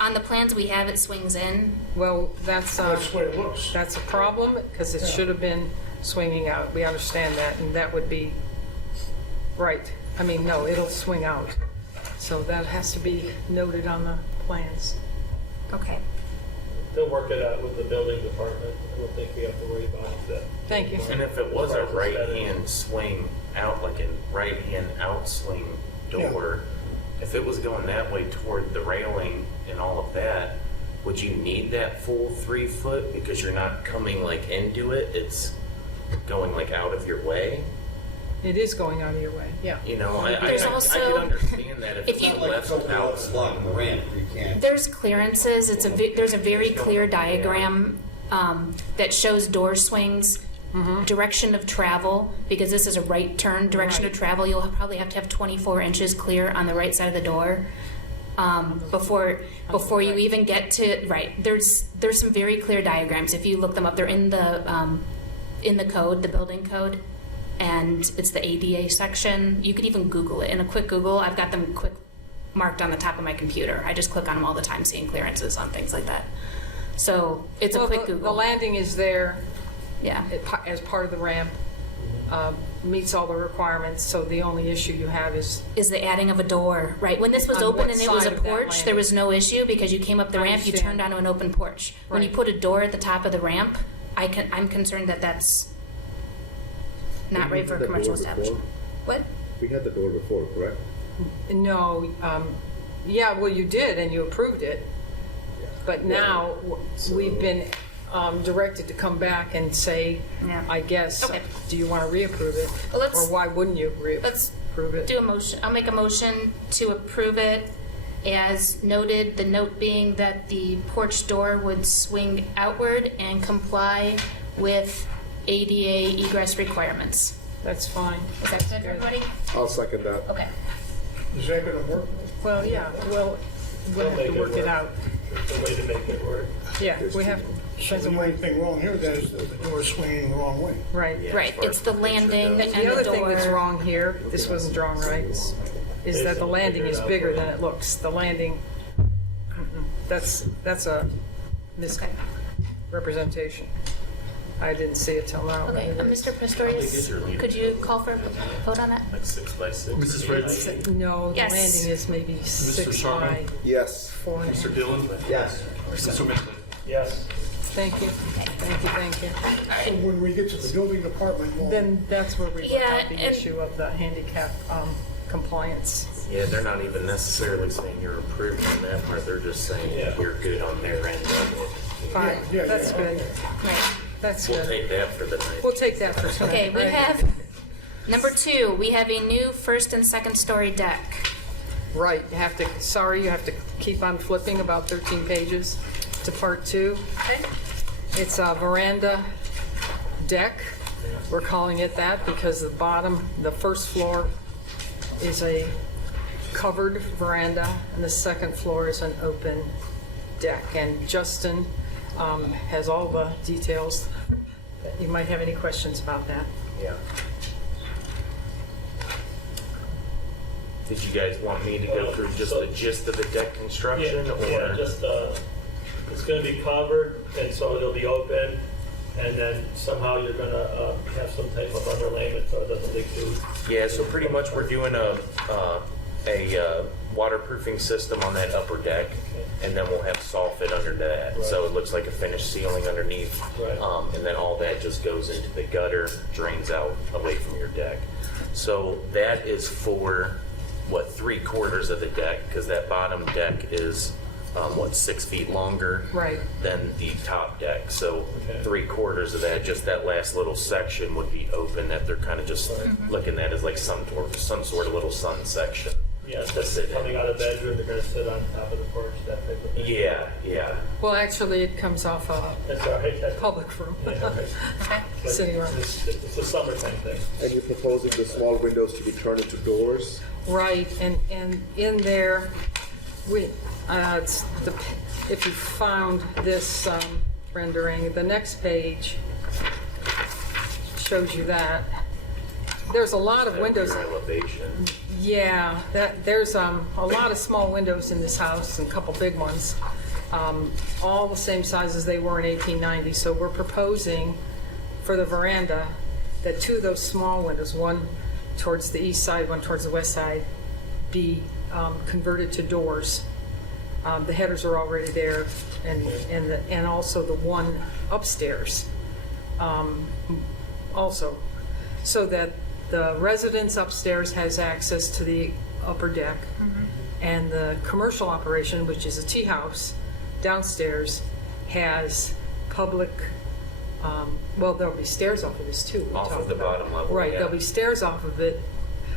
On the plans we have, it swings in. well, that's That's the way it looks. that's a problem because it should have been swinging out. We understand that, and that would be right. I mean, no, it'll swing out. So that has to be noted on the plans. Okay. They'll work it out with the building department. I don't think we have to worry about that. Thank you. And if it was a right-hand swing out, like a right-hand outswing door, if it was going that way toward the railing and all of that, would you need that full 3 foot because you're not coming like into it? It's going like out of your way. It is going out of your way, yeah. You know, I There's could also- understand that if if it's you- a Like left something else outswing. blocking the ramp, you can't. There's clearances. There's a very clear diagram that shows door swings, direction of travel, because this is a right turn direction of travel. You'll probably have to have 24 inches clear on the right side of the door. before you even get to, right, there's some very clear diagrams. If you look them up, they're in the code, the building code, and it's the ADA section. You could even Google it. In a quick Google, I've got them quick marked on the top of my computer. I just click on them all the time, seeing clearances on things like that. So it's a quick The Google. landing is there. Yeah. As part of the ramp, meets all the requirements, so the only issue you have is the adding of a door, right? When this was On open what and it was a side of that porch, there landing? was no issue because you came up the I ramp, you understand. turned onto an open porch. When you Right. put a door at the top of the ramp, I'm concerned that that's not right for a The commercial door before? establishment. What? We had the door before, correct? no, yeah, well, you did, and you approved it. But now, we've been directed to come back and say, Yeah. I guess, Okay. do you want to reapprove it? Well, let's- Or why wouldn't you Let's reapprove it? do a motion. I'll make a motion to approve it as noted, the note being that the porch door would swing outward and comply with ADA egress requirements. That's fine. Is that good for everybody? I'll second that. Okay. Is that gonna work? Well, yeah, we'll have to work it out. The way to make it work. Yeah, we have, So the only thing wrong here then is that the door is swinging the wrong way. right. Right, it's the landing and The the other door. thing that's wrong here, this wasn't drawn right, is that the landing is bigger than it looks. The landing, that's a misrepresentation. I didn't see it till now. Okay, Mr. Pistorius, could you call for a vote on that? Like 6 by 6. Mrs. Fritz? No, the Yes. landing is maybe 6 Sharma? by Yes. 4.5. Mr. Dillon? Yes. Mr. Mitchell? Yes. Thank you, thank you. So when we get to the building department, we'll Then that's where we look Yeah, at the and- issue of the handicap compliance. Yeah, they're not even necessarily saying you're approved on that part. They're just saying Yeah. you're good on their end of it. Fine, yeah, that's yeah. good, Right. that's We'll good. take that for the night. We'll take that for tonight. Okay, we right? have, number 2, we have a new first and second story deck. Right, you have to keep on flipping about 13 pages to part 2. Okay. It's a veranda deck. We're calling it that because the first floor is a covered veranda and the second floor is an open deck. And Justin has all the details. You might have any questions about that. Yeah. Did you guys want me to go through just the gist of the deck construction, or? Yeah, just, it's gonna be covered, and so it'll be open, and then somehow you're gonna have some type of underlayment so it doesn't leak through. Yeah, so pretty much we're doing a waterproofing system on that upper deck, and then we'll have soffit under that, so it looks like a finished ceiling underneath. Right. And then all that just goes into the gutter, drains out away from your deck. So that is for, 3/4 of the deck, because that bottom deck is, 6 feet longer Right. than the top deck. So Okay. 3/4 of that, just that last little section would be open, that they're kind of just looking at as like some sort of little sun section. Yeah, to just sit in. coming out of bedroom, they're gonna sit on top of the porch, that type of thing. Yeah, yeah. Well, actually, it comes off a That's all right. That's public room, yeah, right. But sitting room. It's a summertime thing. And you're proposing the small windows to be turned into doors? Right, and in there, if you found this rendering, the next page shows you that. There's a lot of windows. Your elevation. Yeah, there's a lot of small windows in this house and a couple big ones, all the same size as they were in 1890. So we're proposing for the veranda that 2 of those small windows, one towards the east side, one towards the west side, be converted to doors. The headers are already there, and also the one upstairs, also, so that the residence upstairs has access to the upper deck, and the commercial operation, which is a tea house downstairs, has public, well, there'll be stairs off of this too. we Off talked of the about. bottom level, Right, yeah. there'll be stairs off of it,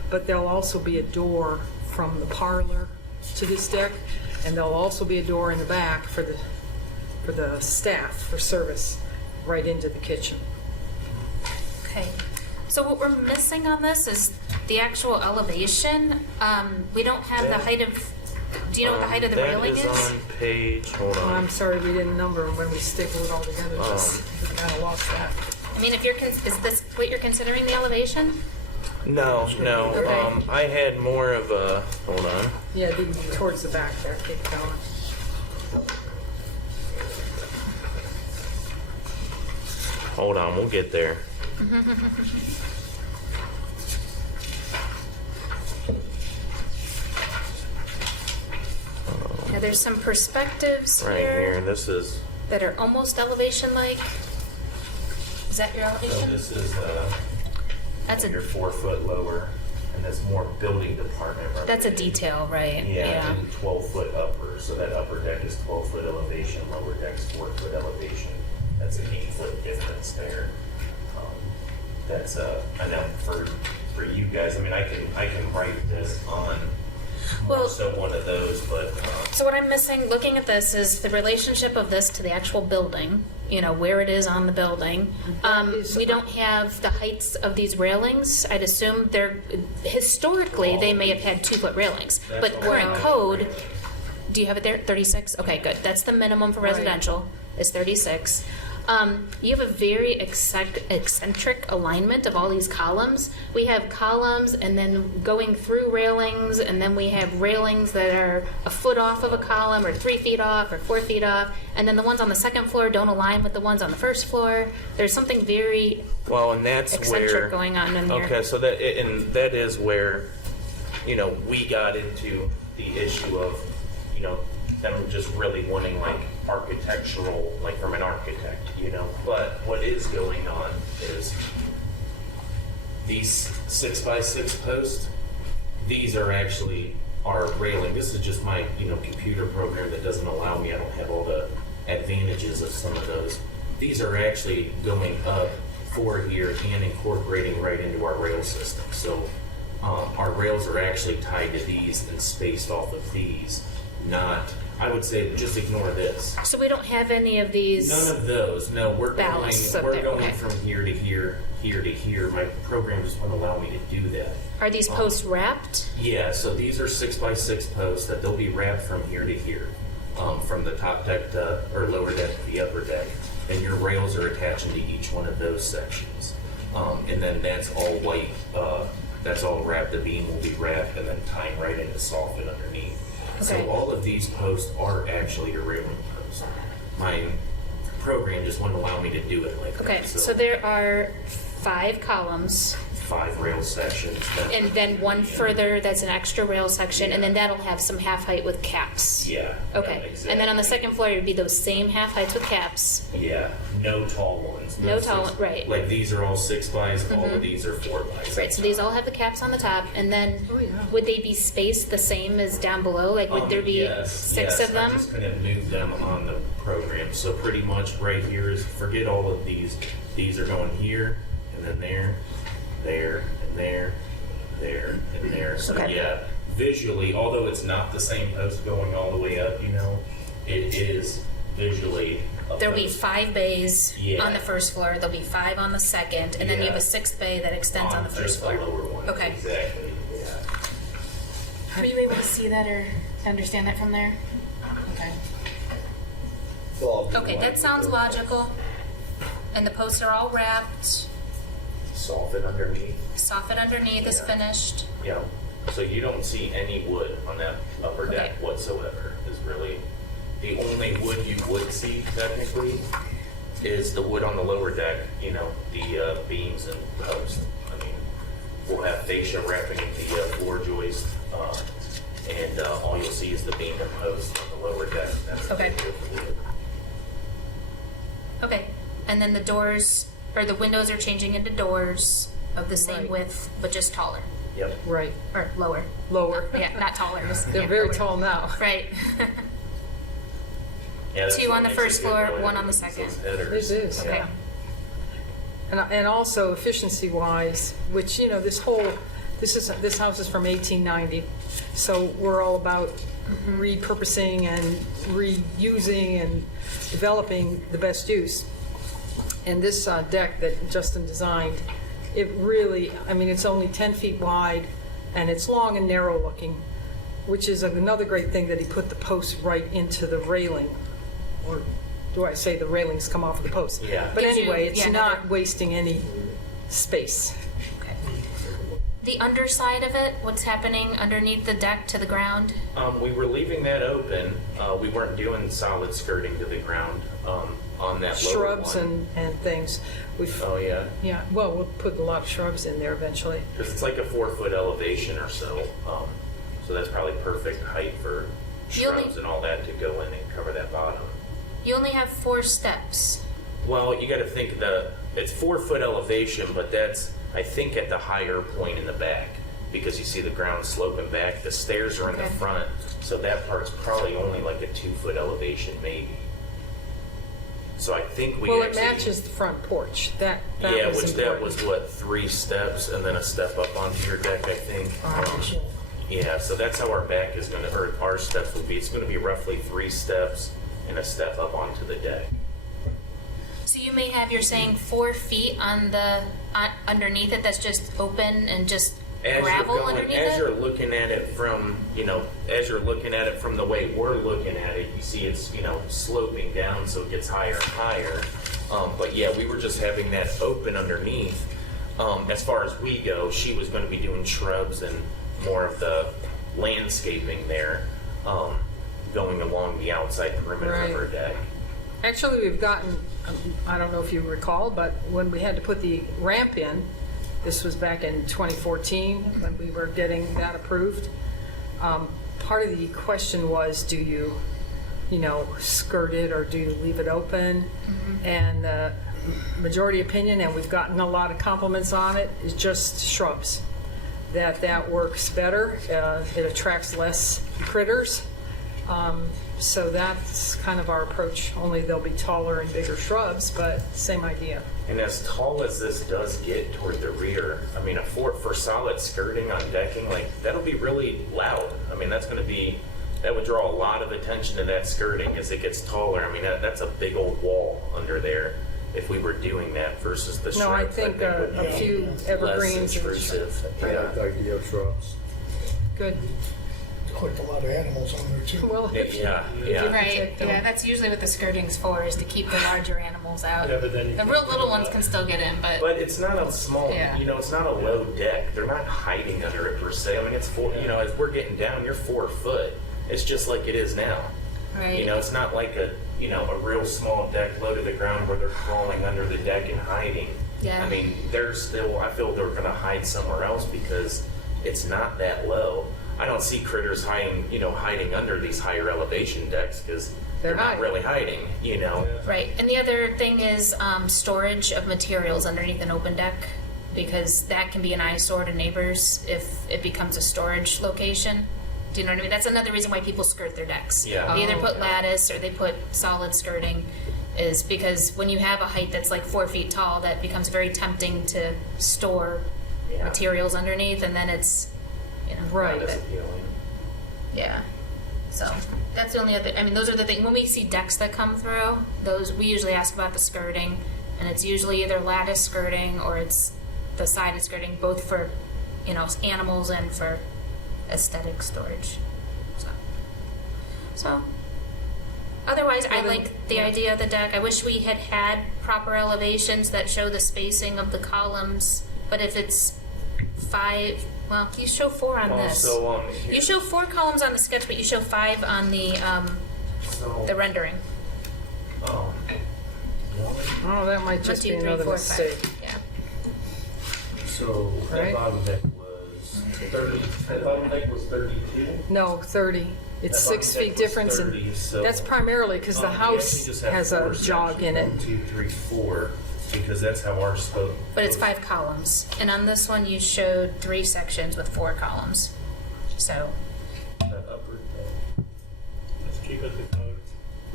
but there'll also be a door from the parlor to this deck, and there'll also be a door in the back for the staff, for service, right into the kitchen. Okay. So what we're missing on this is the actual elevation. We don't have the height of Do you know what the height of the railing That is on page, hold Oh, on. I'm sorry, we didn't number them when we stapled it all together. Just we kind of lost that. I mean, if you're, is this what you're considering the elevation? No, no, Okay. I had more of a, hold on. Yeah, towards the back there. Keep going. Hold on, we'll get there. Yeah, there's some perspectives Right here, this is, that are almost elevation-like. Is that your so elevation? this is, That's your a 4 foot lower, and that's more building department. that's a related. detail, right? Yeah, and 12 foot upper, so that upper deck is 12 foot elevation, lower deck's 4 foot elevation. That's an 8 foot difference there. That's I know for you guys, I mean, I can write this on more Well- so one of those, but So what I'm missing, looking at this, is the relationship of this to the actual building, you know, where it is on the building. We don't have the heights of these railings. I'd assume historically, they may have had 2 foot railings. But all current right. code, do you have it there, 36? Okay, good. That's the minimum for residential, is 36. You have a very eccentric alignment of all these columns. We have columns and then going through railings, and then we have railings that are a foot off of a column, or 3 feet off, or 4 feet off, and then the ones on the second floor don't align with the ones on the first floor. There's something very well, and that's eccentric where going on in here. Okay, so that is where, you know, we got into the issue of, you know, them just really wanting like architectural, like from an architect, you know. But what is going on is these 6x6 posts, these are actually our railing. This is just my, you know, computer program that doesn't allow me, I don't have all the advantages of some of those. These are actually going up for here and incorporating right into our rail system. So our rails are actually tied to these and spaced off of these, not, I would say just ignore this. So we don't have any of these. None of those. No, we're going, Ballasts up we're there, going okay. from here to here, here to here. My program just won't allow me to do that. Are these posts wrapped? Yeah, so these are 6x6 posts that they'll be wrapped from here to here, from the top deck to, or lower deck to the upper deck. And your rails are attaching to each one of those sections. And then that's all white, that's all wrapped. The beam will be wrapped and then tying right into soffit underneath. Okay. So all of these posts are actually your railing posts. My program just wouldn't allow me to do it like Okay, that. so there are 5 columns, 5 rail sections. and then one further that's an extra rail section, and then that'll have some half height with caps. Yeah. Okay, exactly. and then on the second floor, it would be those same half heights with caps. Yeah, no tall ones. No tall, 6 right. Like these are all 6x, all of these are 4x. Right, so these all have the caps on the top, and then would they be spaced the same as down below? Like, would there be Yes, 6 yes, of them? I just couldn't move them on the program. So pretty much right here is, forget all of these. These are going here, and then there, there, and there, there, and there. So Okay. yeah, visually, although it's not the same post going all the way up, you know, it is visually a There'll be post 5 bays Yeah. on the first floor, there'll be 5 on the second, and then you have a Yeah. 6th bay that extends on the first just the floor. lower one. Okay. Exactly, yeah. Were you able to see that or understand that from there? Okay. Okay, that sounds logical. And the posts are all wrapped, Soffit underneath. soffit underneath is Yeah. finished. Yeah, so you don't see any wood on that upper deck Okay. whatsoever, is really, the only wood you would see technically is the wood on the lower deck, you know, the beams and posts. I mean, we'll have fascia wrapping the floor joist, and all you'll see is the beam and post on the lower deck. That's Okay. the wood. Okay, and then the doors, or the windows are changing into doors of the same Right. width, but just taller, Yep. Right. or lower. Lower. Yeah, not taller. just- They're yeah, very lower. tall now. Right. Yeah, that's 2 what on the makes it first good, floor, really. 1 on the It's second. those headers. It is, Okay. And also efficiency-wise, which, you know, this house is from 1890, so we're all about repurposing and reusing and developing the best use. And this deck that Justin designed, it really, I mean, it's only 10 feet wide, and it's long and narrow looking, which is another great thing that he put the post right into the railing. Or do I say the railings come off of the post? Yeah. But Gives you- anyway, it's yeah, not another- wasting any space. Okay. The underside of it, what's happening underneath the deck to the ground? We were leaving that open. We weren't doing solid skirting to the ground on that lower Shrubs one. and things. We've, Oh, yeah. yeah, well, we'll put a lot of shrubs in there eventually. Because it's like a 4-foot elevation or so. So that's probably perfect height for You only- shrubs and all that to go in and cover that bottom. You only have 4 steps. Well, you got to think it's 4-foot elevation, but that's, I think, at the higher point in the back because you see the ground sloping back. The stairs are in the Okay. front, so that part's probably only like a 2-foot elevation, maybe. So I think we Well, it actually, matches the front porch. That yeah, was which that important. was what 3 steps and then a step up onto your deck, I think. Yeah, so that's how our back is going to, or our steps will be. It's going to be roughly 3 steps and a step up onto the deck. So you may have, you're saying 4 feet on the underneath it that's just open and just gravel underneath as it? you're looking at it from, as you're looking at it from the way we're looking at it, you see it's, sloping down so it gets higher and higher. But yeah, we were just having that open underneath. As far as we go, she was going to be doing shrubs and more of the landscaping there, going along the outside perimeter Right. of her deck. Actually, we've gotten, I don't know if you recall, but when we had to put the ramp in, this was back in 2014 when we were getting that approved. Part of the question was, do you skirt it or do you leave it open? And the majority opinion, and we've gotten a lot of compliments on it, is just shrubs. That works better. It attracts less critters. So that's kind of our approach, only they'll be taller and bigger shrubs, but same idea. And as tall as this does get toward the rear, I mean, for solid skirting on decking, like, that'll be really loud. I mean, that would draw a lot of attention to that skirting as it gets taller. I mean, that's a big old wall under there if we were doing that versus the shrubs. No, I think would a be few less evergreens. intrusive. I like the idea of shrubs. Good. Quite a lot of animals on there too. Well, Yeah. Right, Protect them. yeah, that's usually what the skirting's for, is to keep the larger animals out. Yeah, but then you The can- real little ones can still get in, But it's not a small, Yeah. it's not a low deck. They're not hiding under it per se. I mean, it's as we're getting down, you're 4 foot. It's just like it is now. right? It's not like a real small deck low to the ground where they're crawling under the deck and hiding. Yeah. I mean, I feel they're going to hide somewhere else because it's not that low. I don't see critters hiding under these higher elevation decks because they're not hiding. really hiding, Right, and the other thing is storage of materials underneath an open deck, because that can be an eyesore to neighbors if it becomes a storage location. Do you know what I mean? That's another reason why people skirt their decks. Yeah. They either Oh, put lattice or they put solid skirting, is because when you have a height that's like 4 feet tall, that becomes very tempting to store Yeah. materials underneath, and then it's, Right. Not as appealing. Yeah. So that's the only other, those are the things, when we see decks that come through, we usually ask about the skirting, and it's usually either lattice skirting or it's the sided skirting, both for, animals and for aesthetic storage. So otherwise, I like the idea of the deck. I wish we had proper elevations that show the spacing of the columns, but if it's 5, well, you show 4 on this. Also, You show 4 columns on the sketch, but you show 5 on the rendering. Oh. Oh, that might just 1, be 2, 3, another 4, mistake. 5. Yeah. So Right. that bottom deck was 30, that bottom deck was 32? No, 30. It's That bottom 6 deck feet was difference, 30, and so- that's primarily because the We house actually just have has a 4 jog in it. sections, 1, 2, 3, 4, because that's how ours spoke. But it's 5 columns. And on this one, you showed 3 sections with 4 columns. So, That upper deck. Let's keep it the code.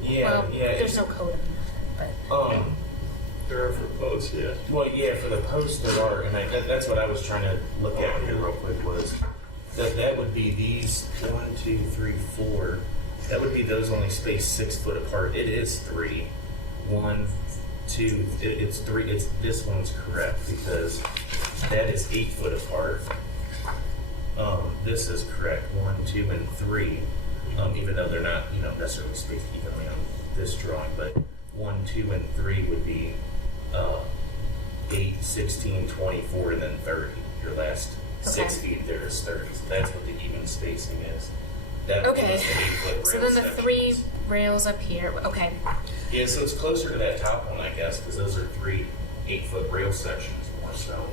Yeah, there's no code on that, but. There are for posts, yeah. Well, yeah, for the posts there are, and that's what I was trying to look at here real quick was that would be these 1, 2, 3, 4. That would be those only spaced 6 foot apart. It is 3. 1, 2. It's 3. This one's correct because that is 8 foot apart. this is correct, 1, 2, and 3, even though they're not, necessarily spaced evenly on this drawing, but 1, 2, and 3 would be 8, 16, 24, and then 30. Your last 6 Okay. feet there is 30. So that's what the even spacing is. That Okay. was the 8-foot So rail then the sections. 3 rails up here, okay. Yeah, so it's closer to that top one, I guess, because those are 3 8-foot rail sections more so.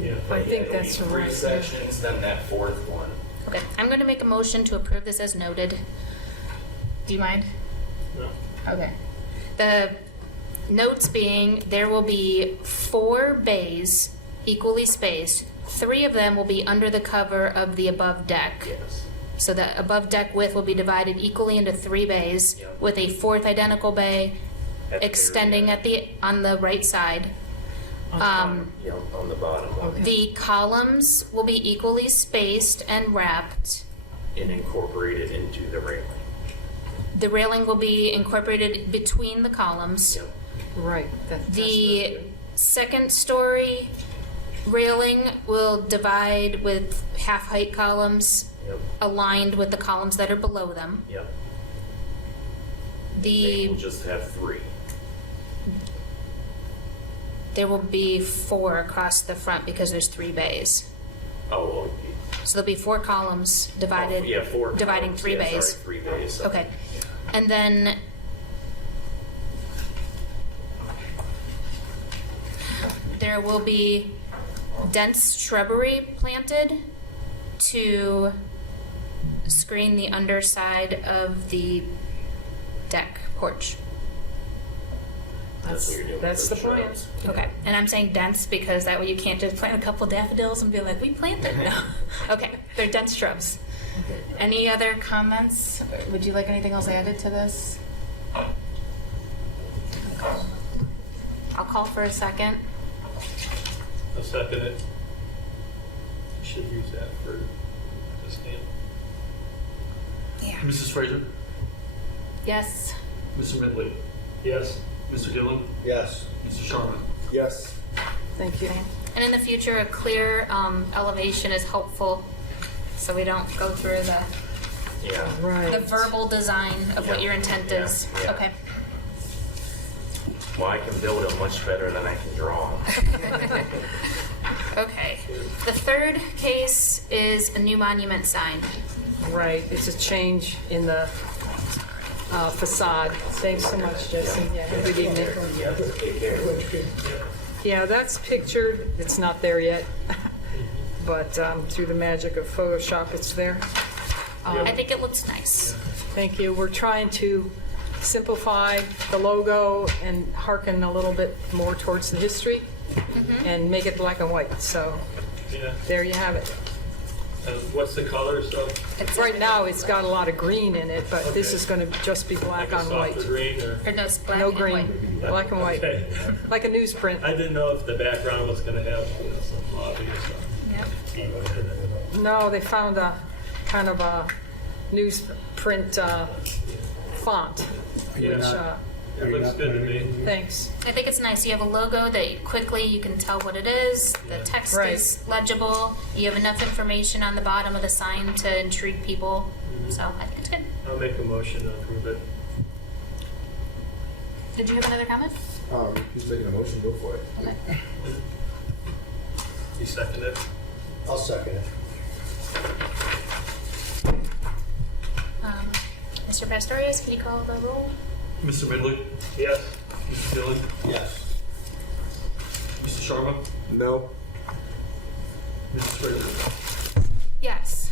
Yeah. I think it'll that's be 3 right. sections, then that 4th one. Okay, I'm going to make a motion to approve this as noted. Do you mind? No. Okay. The notes being, there will be 4 bays equally spaced. 3 of them will be under the cover of the above deck. Yes. So the above deck width will be divided equally into 3 bays, Yep. with a 4th identical bay At the extending very on the right side. Yeah, on the bottom one. The columns will be equally spaced and wrapped. And incorporated into the railing. The railing will be incorporated between the columns. Yep. Right. The second story railing will divide with half-height columns Yep. aligned with the columns that are below them. Yep. The We'll just have 3. there will be 4 across the front because there's 3 bays. Oh, So there'll be 4 columns divided, yeah, 4 dividing columns. 3 Yeah, bays. Sorry, 3 bays. Okay. And then there will be dense shrubbery planted to screen the underside of the deck porch. That's what you're doing with That's those the plan. shrubs. Okay, and I'm saying dense because that way you can't just plant a couple daffodils and be like, we planted. No. Okay, they're dense shrubs. Any other comments? Would you like anything else added to this? I'll call for a second. I'll second it. Should use that for the stamp. Yeah. Mrs. Fraser, Yes. Mr. Midley, Yes. Mr. Dillon, Yes. Mr. Sharma. Yes. Thank you. And in the future, a clear elevation is helpful, so we don't go through the Yeah. Right. verbal design of what Yeah. your intent Yeah. is. Yeah. Okay. Well, I can build them much better than I can draw 'em. Okay. The third case is a new monument sign. Right, it's a change in the facade. Thanks so much, Jesse. Yeah, have a good evening. Yeah, that's pictured. It's not there yet, but through the magic of Photoshop, it's there. I think it looks nice. Thank you. We're trying to simplify the logo and hearken a little bit more towards the history and make it black and white. So Yeah. there you have it. What's the color, so? Right now, it's got a lot of green in it, but this is going to just be black Like a on white. softer green or? Or no, it's black No and green, white. black and white, Okay. like a newsprint. I didn't know if the background was gonna have, some lobby or something. Yep. No, they found a kind of a newsprint font, which, It looks good to me. thanks. I think it's nice. You have a logo that quickly you can tell what it is. The text Right. is legible. You have enough information on the bottom of the sign to intrigue people. So I think it's good. I'll make a motion to approve it. Did you have another comment? He's making a motion, go for it. Okay. You second it? I'll second it. Mr. Pastorius, can you call the roll? Mr. Midley, Yes. Mr. Dillon, Yes. Mr. Sharma, No. Mrs. Fraser. Yes.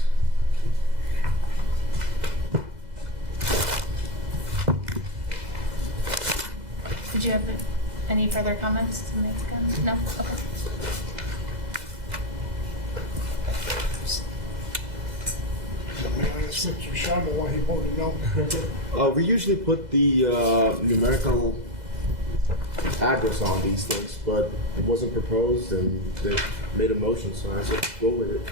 Did you have any further comments to make? No? Okay. May I ask Mr. Sharma why he voted no? We usually put the numerical address on these things, but it wasn't proposed and they made a motion, so I said, go with it.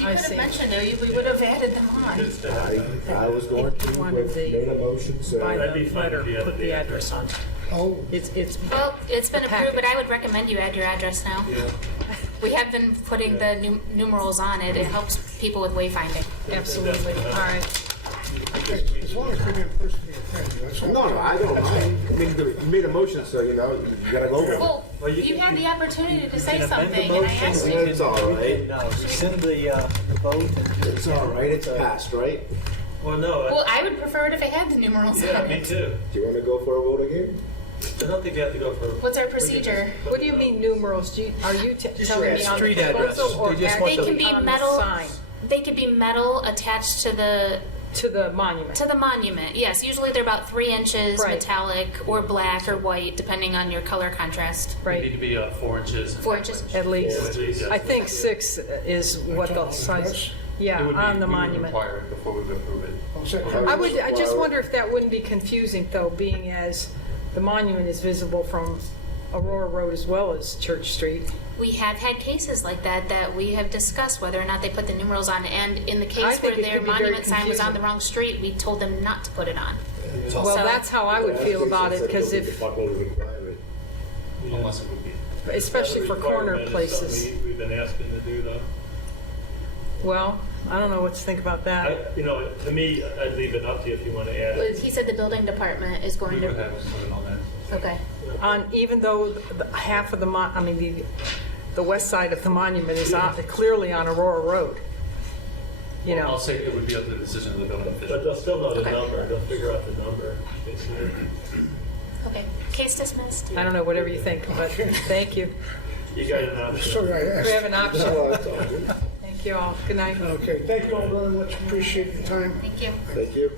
You I could see. have mentioned it. We would have added them on. I was going to, He wanted but the- made a motion, so. By That'd the be fine letter, if you had put the the address. address on. Oh, It's Well, it's been The approved, packet. but I would recommend you add your address now. We have been putting the numerals on it. It helps people with wayfinding. Absolutely. All right. As long as we didn't personally offend you, that's all. No, I don't mind. I mean, you made a motion, so, you know, you gotta go with it. Well, Well, you you can- had the opportunity to say You can amend the something, and I motion, asked we you. can- It's all right. we can, rescind the vote. It's all right, it's passed, right? Well, no, Well, I would prefer it if it had the numerals yeah, on me it. too. Do you wanna go for a vote again? I don't think you have to go for. What's our procedure? What do you mean numerals? Are you telling me on the street address. proposal or They just want They can be actually on the metal. sign They could be metal attached to the monument? Yes, usually they're about 3 inches, Right. metallic or black or white, depending on your color contrast. They need Right, to be 4 inches. 4 inches. at least. at least. I think 6 is what the size, yeah, It would be- on the we would monument. require it before we would approve it. I just wonder if that wouldn't be confusing though, being as the monument is visible from Aurora Road as well as Church Street. We have had cases like that we have discussed whether or not they put the numerals on. And in the I case think where it their could be very monument sign was on confusing. the wrong street, we told them not to put it on. Well, So- that's how I would feel about it, because if, Department will require it. Unless it would be. especially for corner Requirement is places. something We've been asking to do though. Well, I don't know what to think about that. To me, I'd leave it up to you if you want to add Well, it. He said the building department is We going would to, have to put it on that. okay. Even though half of the west side of the monument is clearly on Aurora Road. You I'll know, say it would be up to the decision of the building But official. they'll still know the Okay. number, they'll figure out the number. basically. Okay, case dismissed. I don't know, whatever you think, but thank you. You got an option. Sorry I We asked. have an option. No, that's all good. Thank you all. Good night. Okay, thank you all very much, appreciate your time. Thank you. Thank you.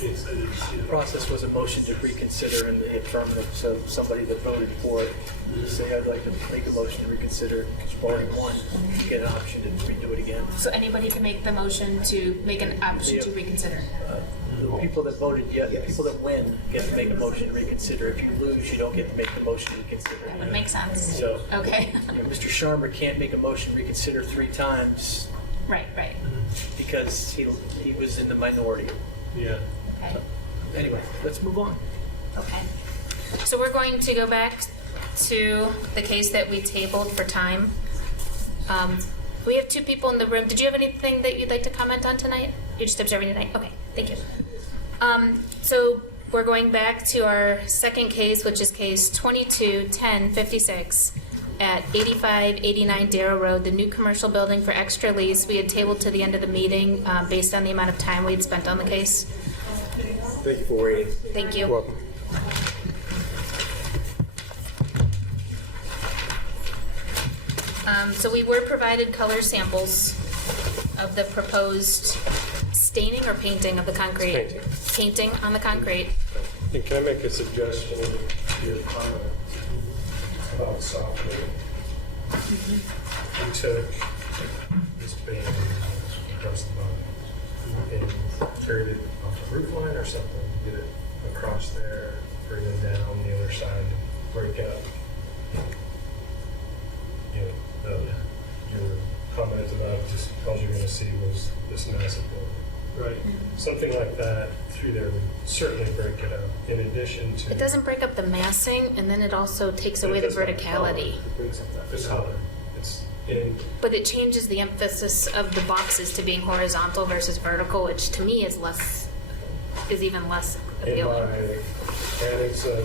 Be excited to see The the process was a motion to reconsider in the affirmative, so somebody that voted for it, say, I'd like to make a motion to reconsider, barring one, you get an option to redo it again. So anybody can make the motion to make an option to reconsider. The people that voted yes, the people that win get to make a motion to reconsider. If you lose, you don't get to make the motion to reconsider. That would make sense. So, Okay. Mr. Sharma can't make a motion to reconsider 3 times Right. because he was in the minority. Yeah. Okay. Anyway, let's move on. Okay. So we're going to go back to the case that we tabled for time. We have 2 people in the room. Did you have anything that you'd like to comment on tonight? You're just observing tonight? Okay, thank you. So we're going back to our second case, which is case 22-1056 at 8589 Darrow Road, the new commercial building for extra lease. We had tabled to the end of the meeting based on the amount of time we had spent on the case. Thank you for waiting. Thank you. Welcome. So we were provided color samples of the proposed staining or painting of the concrete? Painting. Painting on the concrete. And can I make a suggestion to your comment about softening? We took this band across the bottom and carried it off the roof line or something, get it across there, bring it down the other side, break up. Your comment about just all you're going to see was this massive building. Right. Something like that through there would certainly break it up. In addition to It doesn't break up the massing, and then it also takes away the verticality. It brings up the color. It's in But it changes the emphasis of the boxes to being horizontal versus vertical, which to me is even less and appealing. by adding some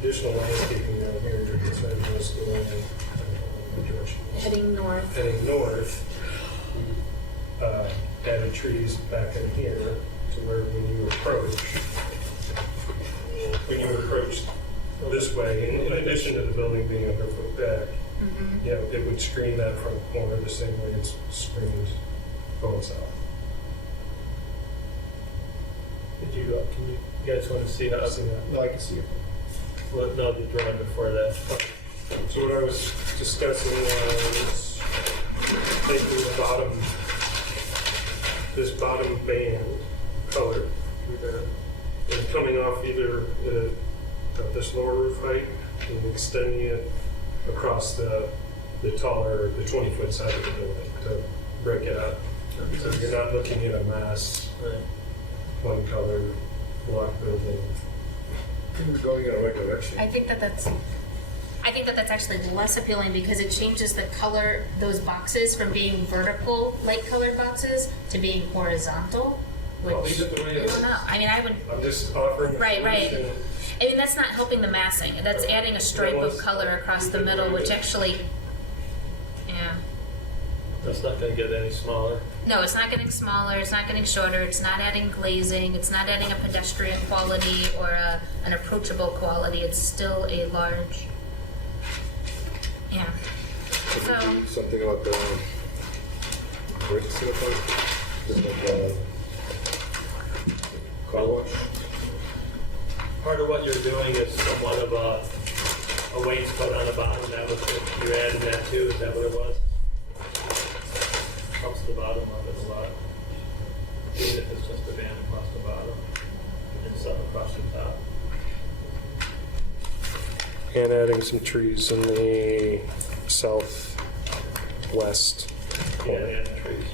additional landscaping down here, you're just going to go in the direction. Heading north. Heading north, added trees back in here to where when you approach this way, in addition to the building being a 100-foot back, you know, it would screen that front corner the same way it's screened going south. Can you guys want to see how? No, I can see it. Well, no, the drawing before that. So what I was discussing was taking this bottom band color through there, and coming off either this lower roof height and extending it across the 20-foot side of the building to break it up. So you're not looking at a mass, one color block building. We're going in the right direction. I think I think that that's actually less appealing because it changes the color, those boxes from being vertical, light colored boxes to being horizontal, which, Well, either way, I don't know. I mean, I would, I'm just offering. a right. solution. I mean, that's not helping the massing. That's adding a stripe of color across the middle, which actually, yeah. That's not gonna get any smaller. No, it's not getting smaller, it's not getting shorter, it's not adding glazing, it's not adding a pedestrian quality or an approachable quality. It's still a large, yeah. So, Something about the bricks in the front, just like the car wash. Part of what you're doing is somewhat of a wainscot on the bottom. That was what you're adding that too. Is that what it was? Helps the bottom of it a lot. Even if it's just a band across the bottom and some across the top. And adding some trees in the southwest Yeah, corner. and the trees.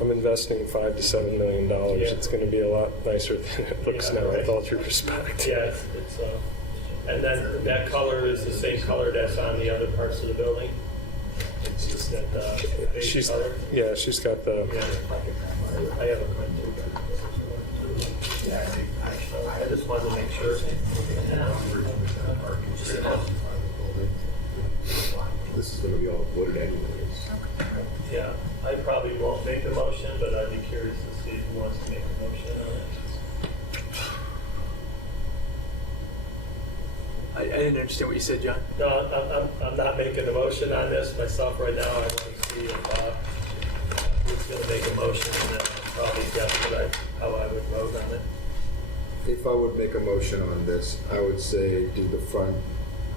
I'm investing $5 to $7 million. Yeah. It's going to be a lot nicer than it looks Yeah, now, right. with all due respect. Yeah, it's and then that color is the same color that's on the other parts of the building. It's just that base She's, color. yeah, she's got the. Yeah, I have a print too. I just wanted to make sure. This is gonna be all wooded anyways. Yeah, I probably won't make the motion, but I'd be curious to see who wants to make a motion on it. I didn't understand what you said, John. No, I'm not making a motion on this myself right now. I want to see if who's going to make a motion, and then I'll probably guess how I would vote on it. If I would make a motion on this, I would say do the front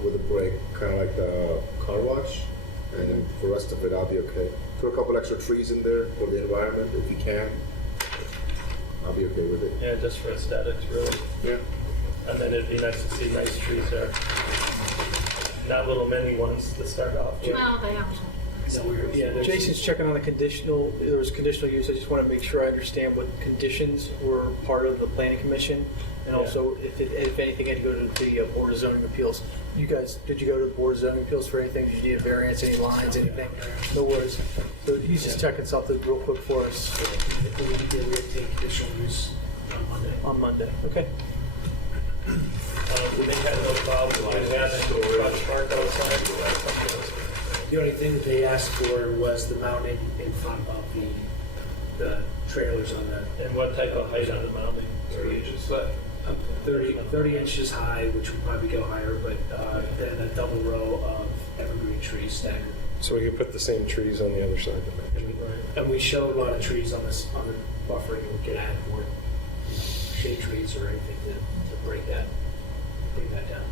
with a break, kind of like the car wash, and then the rest of it, I'll be okay. Throw a couple extra trees in there for the environment, if you can. I'll be okay with it. Yeah, just for aesthetics, really. Yeah. And then it'd be nice to see nice trees there. Not little mini ones to start off with. well, they are. Jason's checking on the conditional, there was conditional use. I just want to make sure I understand what conditions were part of the planning commission. And Yeah. also, if anything, had to go to the Board of Zoning Appeals. You guys, did you go to the Board of Zoning Appeals for anything? Did you need a variance, any lines, anything? No worries. So he's just checking something real quick for us We would take conditional use on Monday. on Monday. Okay. They had no problem with having trucks parked outside. The only thing that they asked for was the mounting in front of the trailers on the And what type of height on the mounting? 3 inches. 30 inches high, which would probably go higher, but then a double row of evergreen trees staggered. So we could put the same trees on the other side of the match. And we showed a lot of trees on the buffering, we could add more shade trees or anything to bring that down.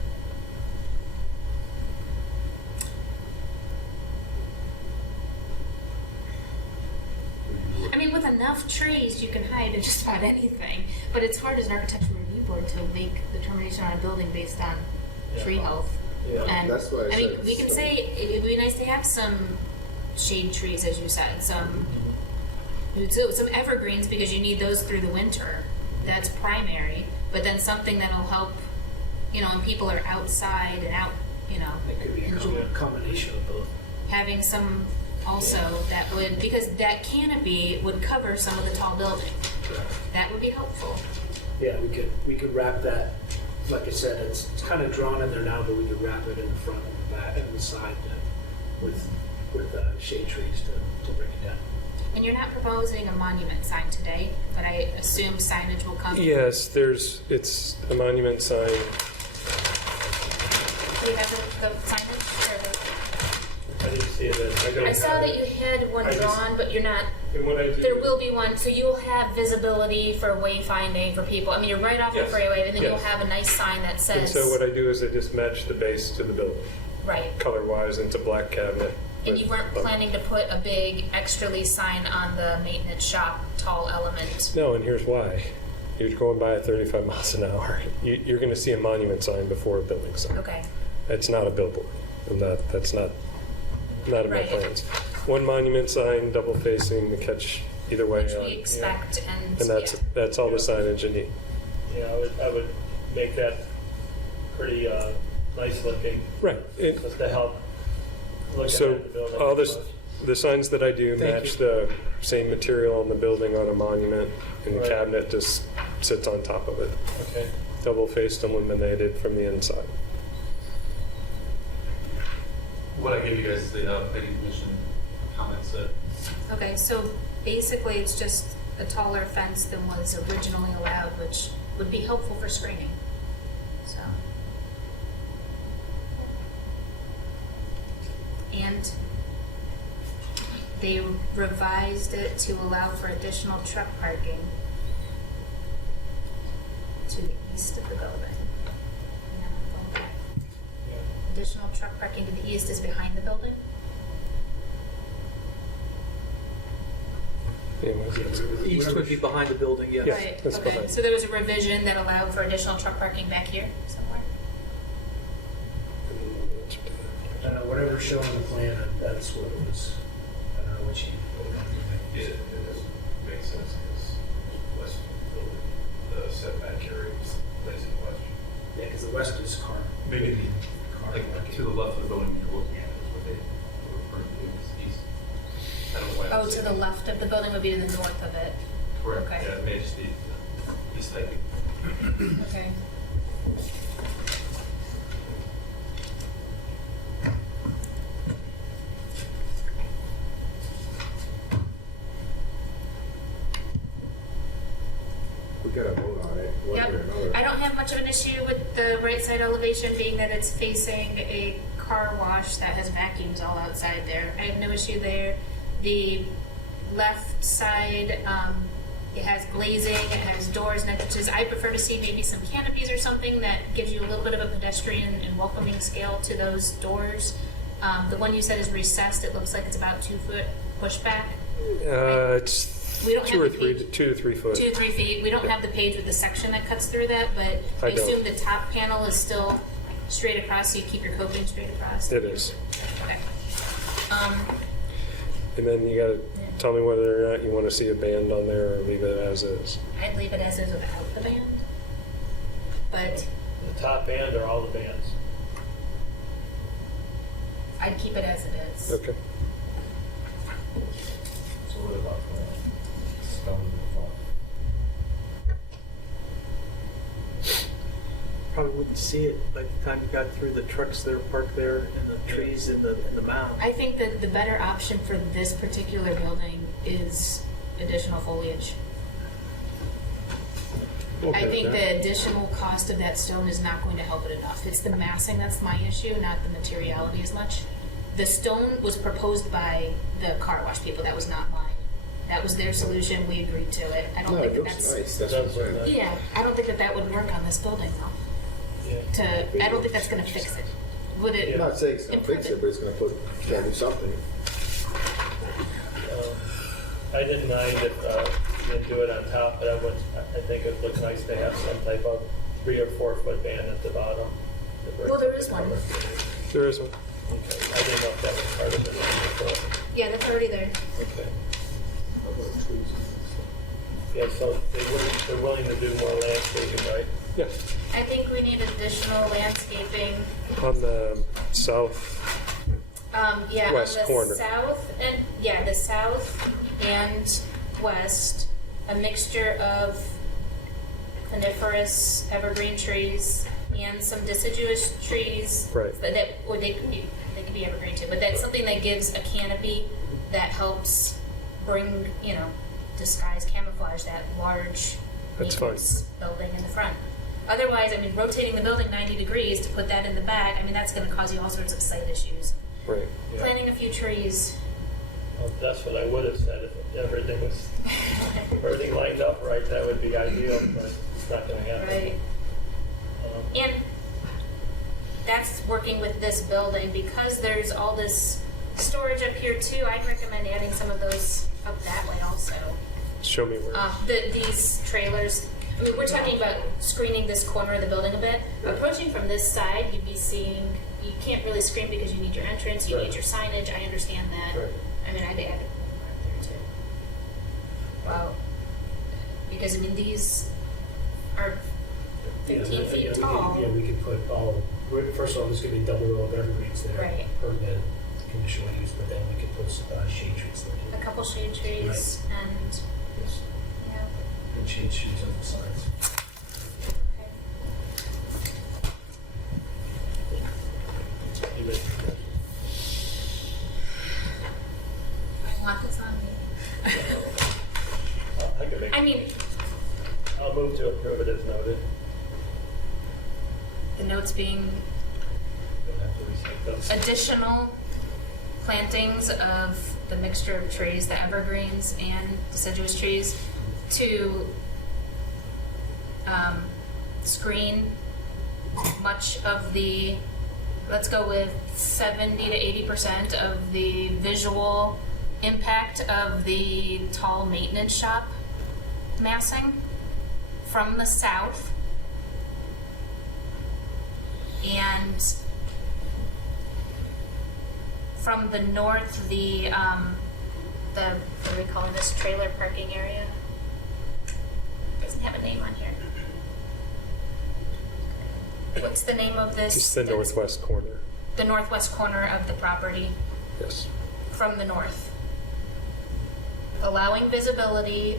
I mean, with enough trees, you can hide in just about anything, but it's hard as an architectural review board to make the determination on a building based on tree health. Yeah. And, That's why I I mean, said we can so. say, it'd be nice to have some shade trees, as you said, some evergreens, because you need those through the winter. That's primary, but then something that'll help, when people are outside and out, It could be a combination of both. having some also that would, because that canopy would cover some of the tall building. That would be helpful. Yeah, we could wrap that, like I said, it's kind of drawn in there now, but we could wrap it in the front and the back and the side with shade trees to bring it down. And you're not proposing a monument sign today, but I assume signage will come. Yes, it's a monument sign. Do you have the signage? Or I didn't see it. I saw that you had one drawn, but you're not. And what I do, There will be one, so you'll have visibility for wayfinding for people. I mean, you're right off Yes. the freeway, and then you'll Yes. have a nice sign that and says. so what I do is I just match the base to the building, Right. color-wise, into black cabinet. And with- you weren't planning to put a big extra lease sign on the maintenance shop tall element. No, and here's why. You're going by at 35 miles an hour. You're going to see a monument sign before a building sign. Okay. It's not a billboard. That's not in my Right. plans. One monument sign, double facing, to catch either way Which on. we expect, and And that's all the signage you need. Yeah, I would make that pretty nice looking, Right. And just to help look so at the building. all this, the signs that I do Thank match you. the same material on the building on a monument, and the Right. cabinet just sits on top of it. Okay. Double-faced illuminated from the inside. What I gave you guys is the planning commission comments that Okay, so basically it's just a taller fence than was originally allowed, which would be helpful for screening. So. And they revised it to allow for additional truck parking to the east of the building. Yeah, going back. Additional truck parking to the east is behind the building? Yeah, what is it? East would be behind the building, yes. Yeah, Right, that's okay. behind. So there was a revision that allowed for additional truck parking back here somewhere? Whatever's shown on the plan, that's what it was. I don't know what you. It doesn't make sense because west building, the setback area is placed in question. Yeah, because the west is car. maybe like to the left of the building you're looking at is what they were referring to as east. I don't know why. I Oh, would to say the left of the building would be to the north of it. Correct. Okay. Yeah, it may just be east typing. Okay. We gotta vote on it, one way or Yep. another. I don't have much of an issue with the right side elevation being that it's facing a car wash that has vacuums all outside there. I have no issue there. The left side, it has glazing, it has doors and entrances. I prefer to see maybe some canopies or something that gives you a little bit of a pedestrian and welcoming scale to those doors. The one you said is recessed, it looks like it's about 2 foot pushback. It's We don't two have or the three, page. 2 to 3 foot. 2 to 3 feet. We don't have the page with the section that cuts through that, but I I don't. assume the top panel is still straight across, so you keep your coping straight across. It is. Okay. And then you gotta tell me whether or not you want to see a band on there or leave it as is. I'd leave it as is without the band. But The top band or all the bands? I'd keep it as it is. Okay. So what about the stone in the front? Probably wouldn't see it by the time you got through the trucks that are parked there and the trees and the mound. I think that the better option for this particular building is additional foliage. I think the additional cost of that stone is not going to help it enough. It's the massing that's my issue, not the materiality as much. The stone was proposed by the car wash people. That was not mine. That was their solution. We agreed to it. I don't No, think it that looks that's. nice, that's what I'm saying. Yeah, I don't think that that would work on this building though. Yeah. I don't think that's going to fix it. Would it? I'm not saying it's gonna fix it, but it's gonna try to do something. I didn't mind if you didn't do it on top, but I think it looks nice to have some type of 3 or 4 foot band at the bottom. to break Well, there up is the one. cover. There is one. Okay. I didn't know if that was part of it. Before. Yeah, that's already there. Okay. Yeah, so they're willing to do more landscaping, right? Yeah. I think we need additional landscaping. On the south. Yeah, West on the corner. the south and west, a mixture of coniferous evergreen trees and some deciduous trees. Right. But or they could be evergreen too. But that's something that gives a canopy that helps bring, disguise, camouflage that large That's fine. maintenance building in the front. Otherwise, rotating the building 90 degrees to put that in the back, that's going to cause you all sorts of site issues. Right. Yeah. Planting a few trees. Well, that's what I would have said if everything lined up right. That would be ideal, but it's not going to happen. Right. And that's working with this building because there's all this storage up here too. I'd recommend adding some of those up that way also. Show me where. These trailers. We're talking about screening this corner of the building a bit. Approaching from this side, you'd be seeing. You can't really screen because you need your entrance, you Right. need your signage. I understand that. Right. I'd add it there too. Wow. Because these are 15 yeah, feet yeah, tall. We could put first of all, there's gonna be double row of evergreens there. Right. Permanent conditional use, but then we could put shade trees there. A couple shade trees and, Yes. yeah. And shade trees on the sides. Okay. You make- I want this on me. I can make. I mean, I'll move to approve it as noted. the notes being Don't have to recite those. additional plantings of the mixture of trees, the evergreens and deciduous trees, to screen much of the, let's go with 70 to 80% of the visual impact of the tall maintenance shop massing from the south. And from the north, the what do we call this, trailer parking area? Doesn't have a name on here. What's the name of this? Just the northwest corner. The northwest corner of the property Yes. from the north. Allowing visibility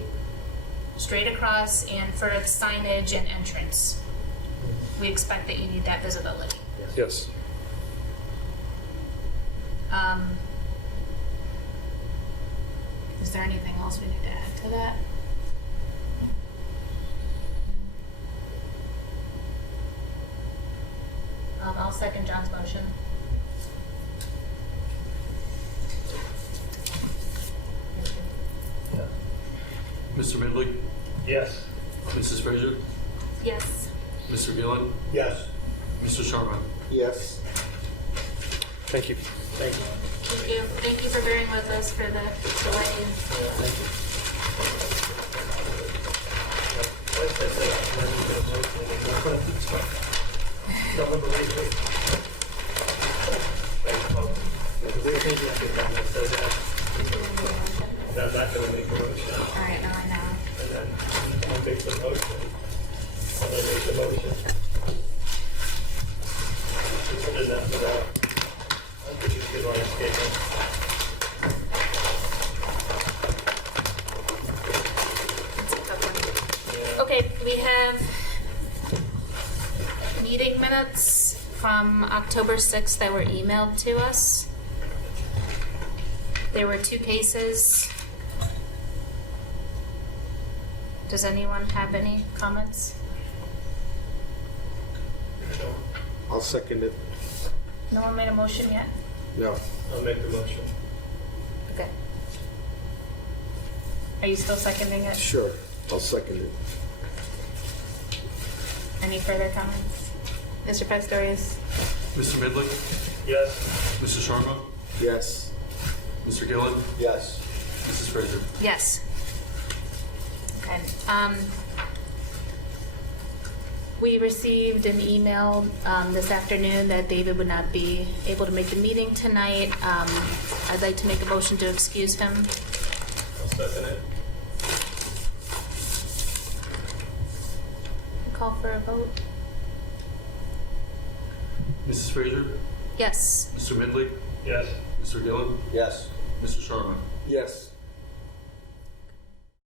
straight across and for signage and entrance. We expect that you need that visibility. Yes. Is there anything else we need to add to that? I'll second John's motion. Mr. Midley, Yes. Mrs. Frazier, Yes. Mr. Gillen, Yes. Mr. Sharma. Yes. Thank you. Thank you. Thank you for bearing with us for the delay. I'm not gonna make a motion. All right, now I know. And then I'll make the motion. I'm gonna make the motion. Just put it after that. I think it's good landscaping. It's a tough one. Okay, we have meeting minutes from October 6th that were emailed to us. There were 2 cases. Does anyone have any comments? I'll second it. No one made a motion yet? No. I'll make the motion. Okay. Are you still seconding it? Sure. I'll second it. Any further comments? Mr. Pastorius? Mr. Midley, Yes. Mr. Sharma, Yes. Mr. Gillen, Yes. Mrs. Frazier. Yes. Okay. We received an email this afternoon that David would not be able to make the meeting tonight. I'd like to make a motion to excuse him. I'll second it. Call for a vote. Mrs. Frazier, Yes. Mr. Midley, Yes. Mr. Gillen, Yes. Mr. Sharma. Yes.